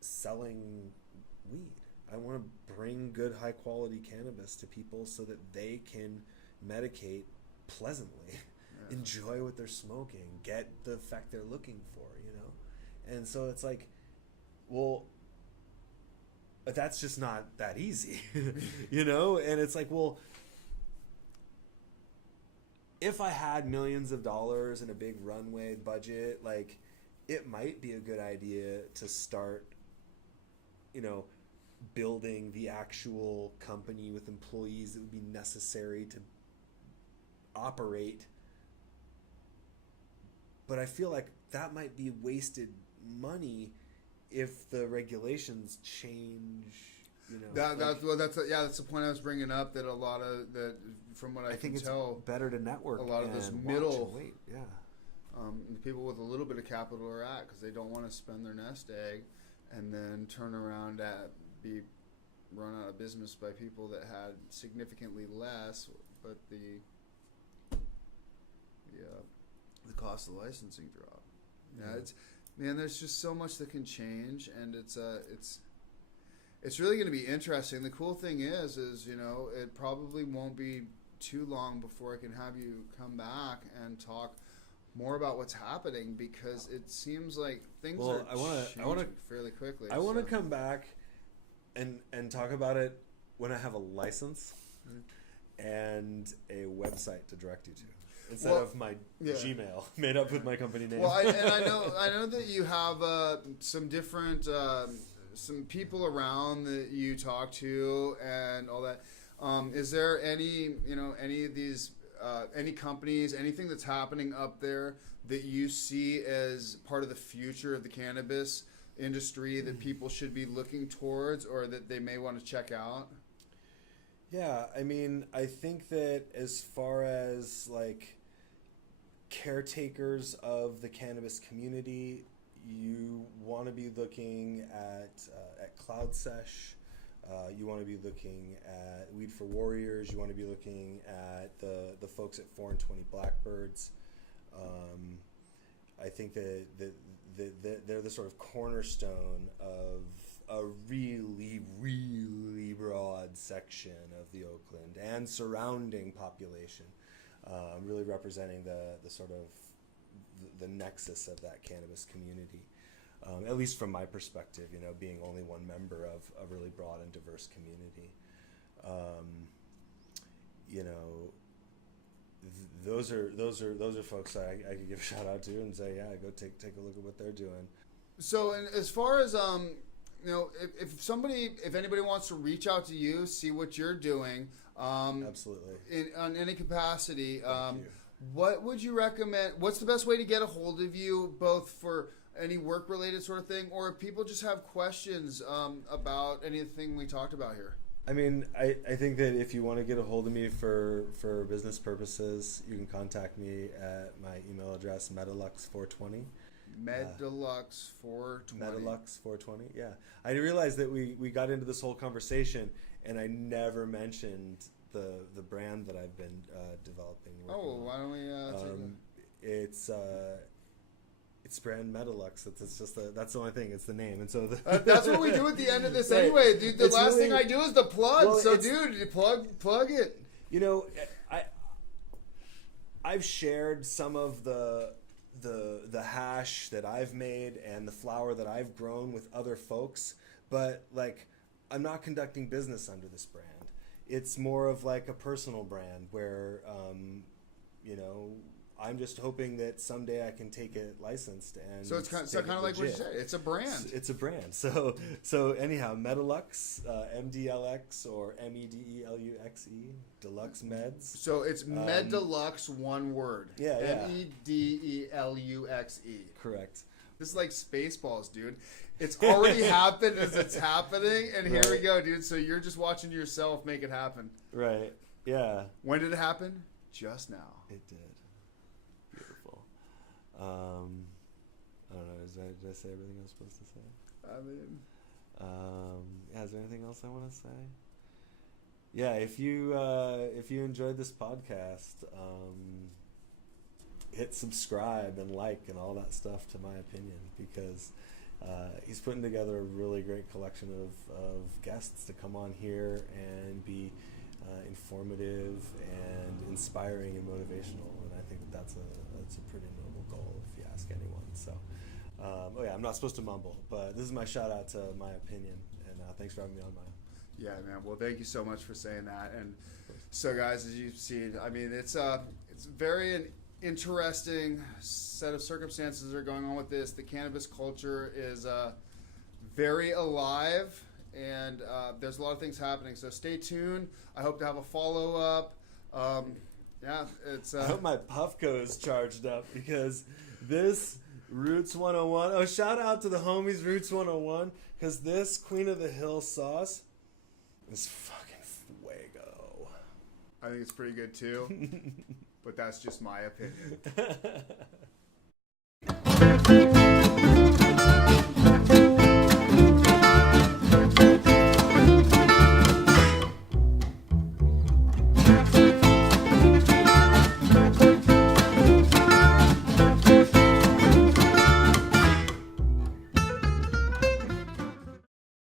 selling weed. I want to bring good, high quality cannabis to people so that they can medicate pleasantly, enjoy what they're smoking, get the effect they're looking for, And so it's like, well, that's just not that easy, And it's like, well, if I had millions of dollars and a big runway budget, like, it might be a good idea to start, building the actual company with employees that would be necessary to operate. But I feel like that might be wasted money if the regulations change. That's the point I was bringing up. That a lot of that, from what I can think tell, it's better to network. a lot of this and middle, watch and wait. the people with a little bit of capital are at, because they don't want to spend their nest egg and then turn around be run out of business by people that had significantly less, but the cost of licensing drop. There's just so much that can change, and it's really going to be interesting. The cool thing is it probably won't be too long before I can have you come back and talk more about what's happening, because it seems like things are changing fairly quickly. I want to come back and talk about it when I have a license and a website to direct you to, instead of my Gmail made up with my company name. Well, I know that you have some different some people around that you talk to and all that. Is there any of these any companies, anything that's happening up there that you see as part of the future of the cannabis industry that people should be looking towards, or that they may want to check out? Yeah, I mean, I think that as far as like caretakers of the cannabis community, you want to be looking at Cloud Sesh. You want to be looking at Weed for Warriors. You want to be looking at the folks at 420 Blackbirds. I think that they're the sort of cornerstone of a really, really broad section of the Oakland and surrounding population, really representing the sort of the nexus of that cannabis community. At least from my perspective, being only one member of a really broad and diverse community. Those are folks I could give a shout out to and say, yeah, go take a look at what they're doing. So, and as far as if anybody wants to reach out to you, see what you're doing, absolutely, on any capacity, Thank you. What would you recommend? What's the best way to get a hold of you, both for any work-related sort of thing, or if people just have questions about anything we talked about here? I mean, I think that if you want to get a hold of me for business purposes, you can contact me at my email address, Medeluxe420. Medeluxe 420. Medeluxe 420, yeah. I realized that we got into this whole conversation, and I never mentioned the brand that I've been developing. Why don't we take it's brand Medeluxe. That's the only thing. It's the name, and so that's what we do at the end of this right. anyway, dude. The last thing I do is the plug. Well, so, dude, you plug it. I've shared some of the the hash that I've made and the flower that I've grown with other folks, but like I'm not conducting business under this brand. It's more of like a personal brand where you know, I'm just hoping that someday I can take it licensed and So it's kind of like what you said. It's a brand. It's a brand. So anyhow, Medeluxe, MDLX or MEDELUXE, Deluxe Meds. So it's Medeluxe, one word. Yeah, yeah. MEDELUXE. Correct. This is like Spaceballs, dude. It's already happened as it's happening, and here we go, dude. So you're just watching yourself make it happen. Right. Yeah. When did it happen? Just now. It did. Beautiful. I don't know. Did I say everything I was supposed to say? I mean, yeah. Is there anything else I want to say? Yeah. If you enjoyed this podcast, hit subscribe and like and all that stuff to Miah-Pinion, because he's putting together a really great collection of guests to come on here and be informative and inspiring and motivational, and I think that's a pretty noble goal if you ask anyone. So, oh yeah, I'm not supposed to mumble, but this is my shout out to Miah-Pinion, and thanks for having me on, Maya. yeah, man. Well, thank you so much for saying that. And so, guys, as you've seen, I mean, it's very interesting set of circumstances that are going on with this. The cannabis culture is very alive, and there's a lot of things happening. So stay tuned. I hope to have a follow-up. Yeah, it's... I hope my Puffco is charged up, because this Roots 101... Oh, shout out to the homies Roots 101, because this Queen of the Hill sauce is fucking fuego. I think it's pretty good, too. But that's just my opinion.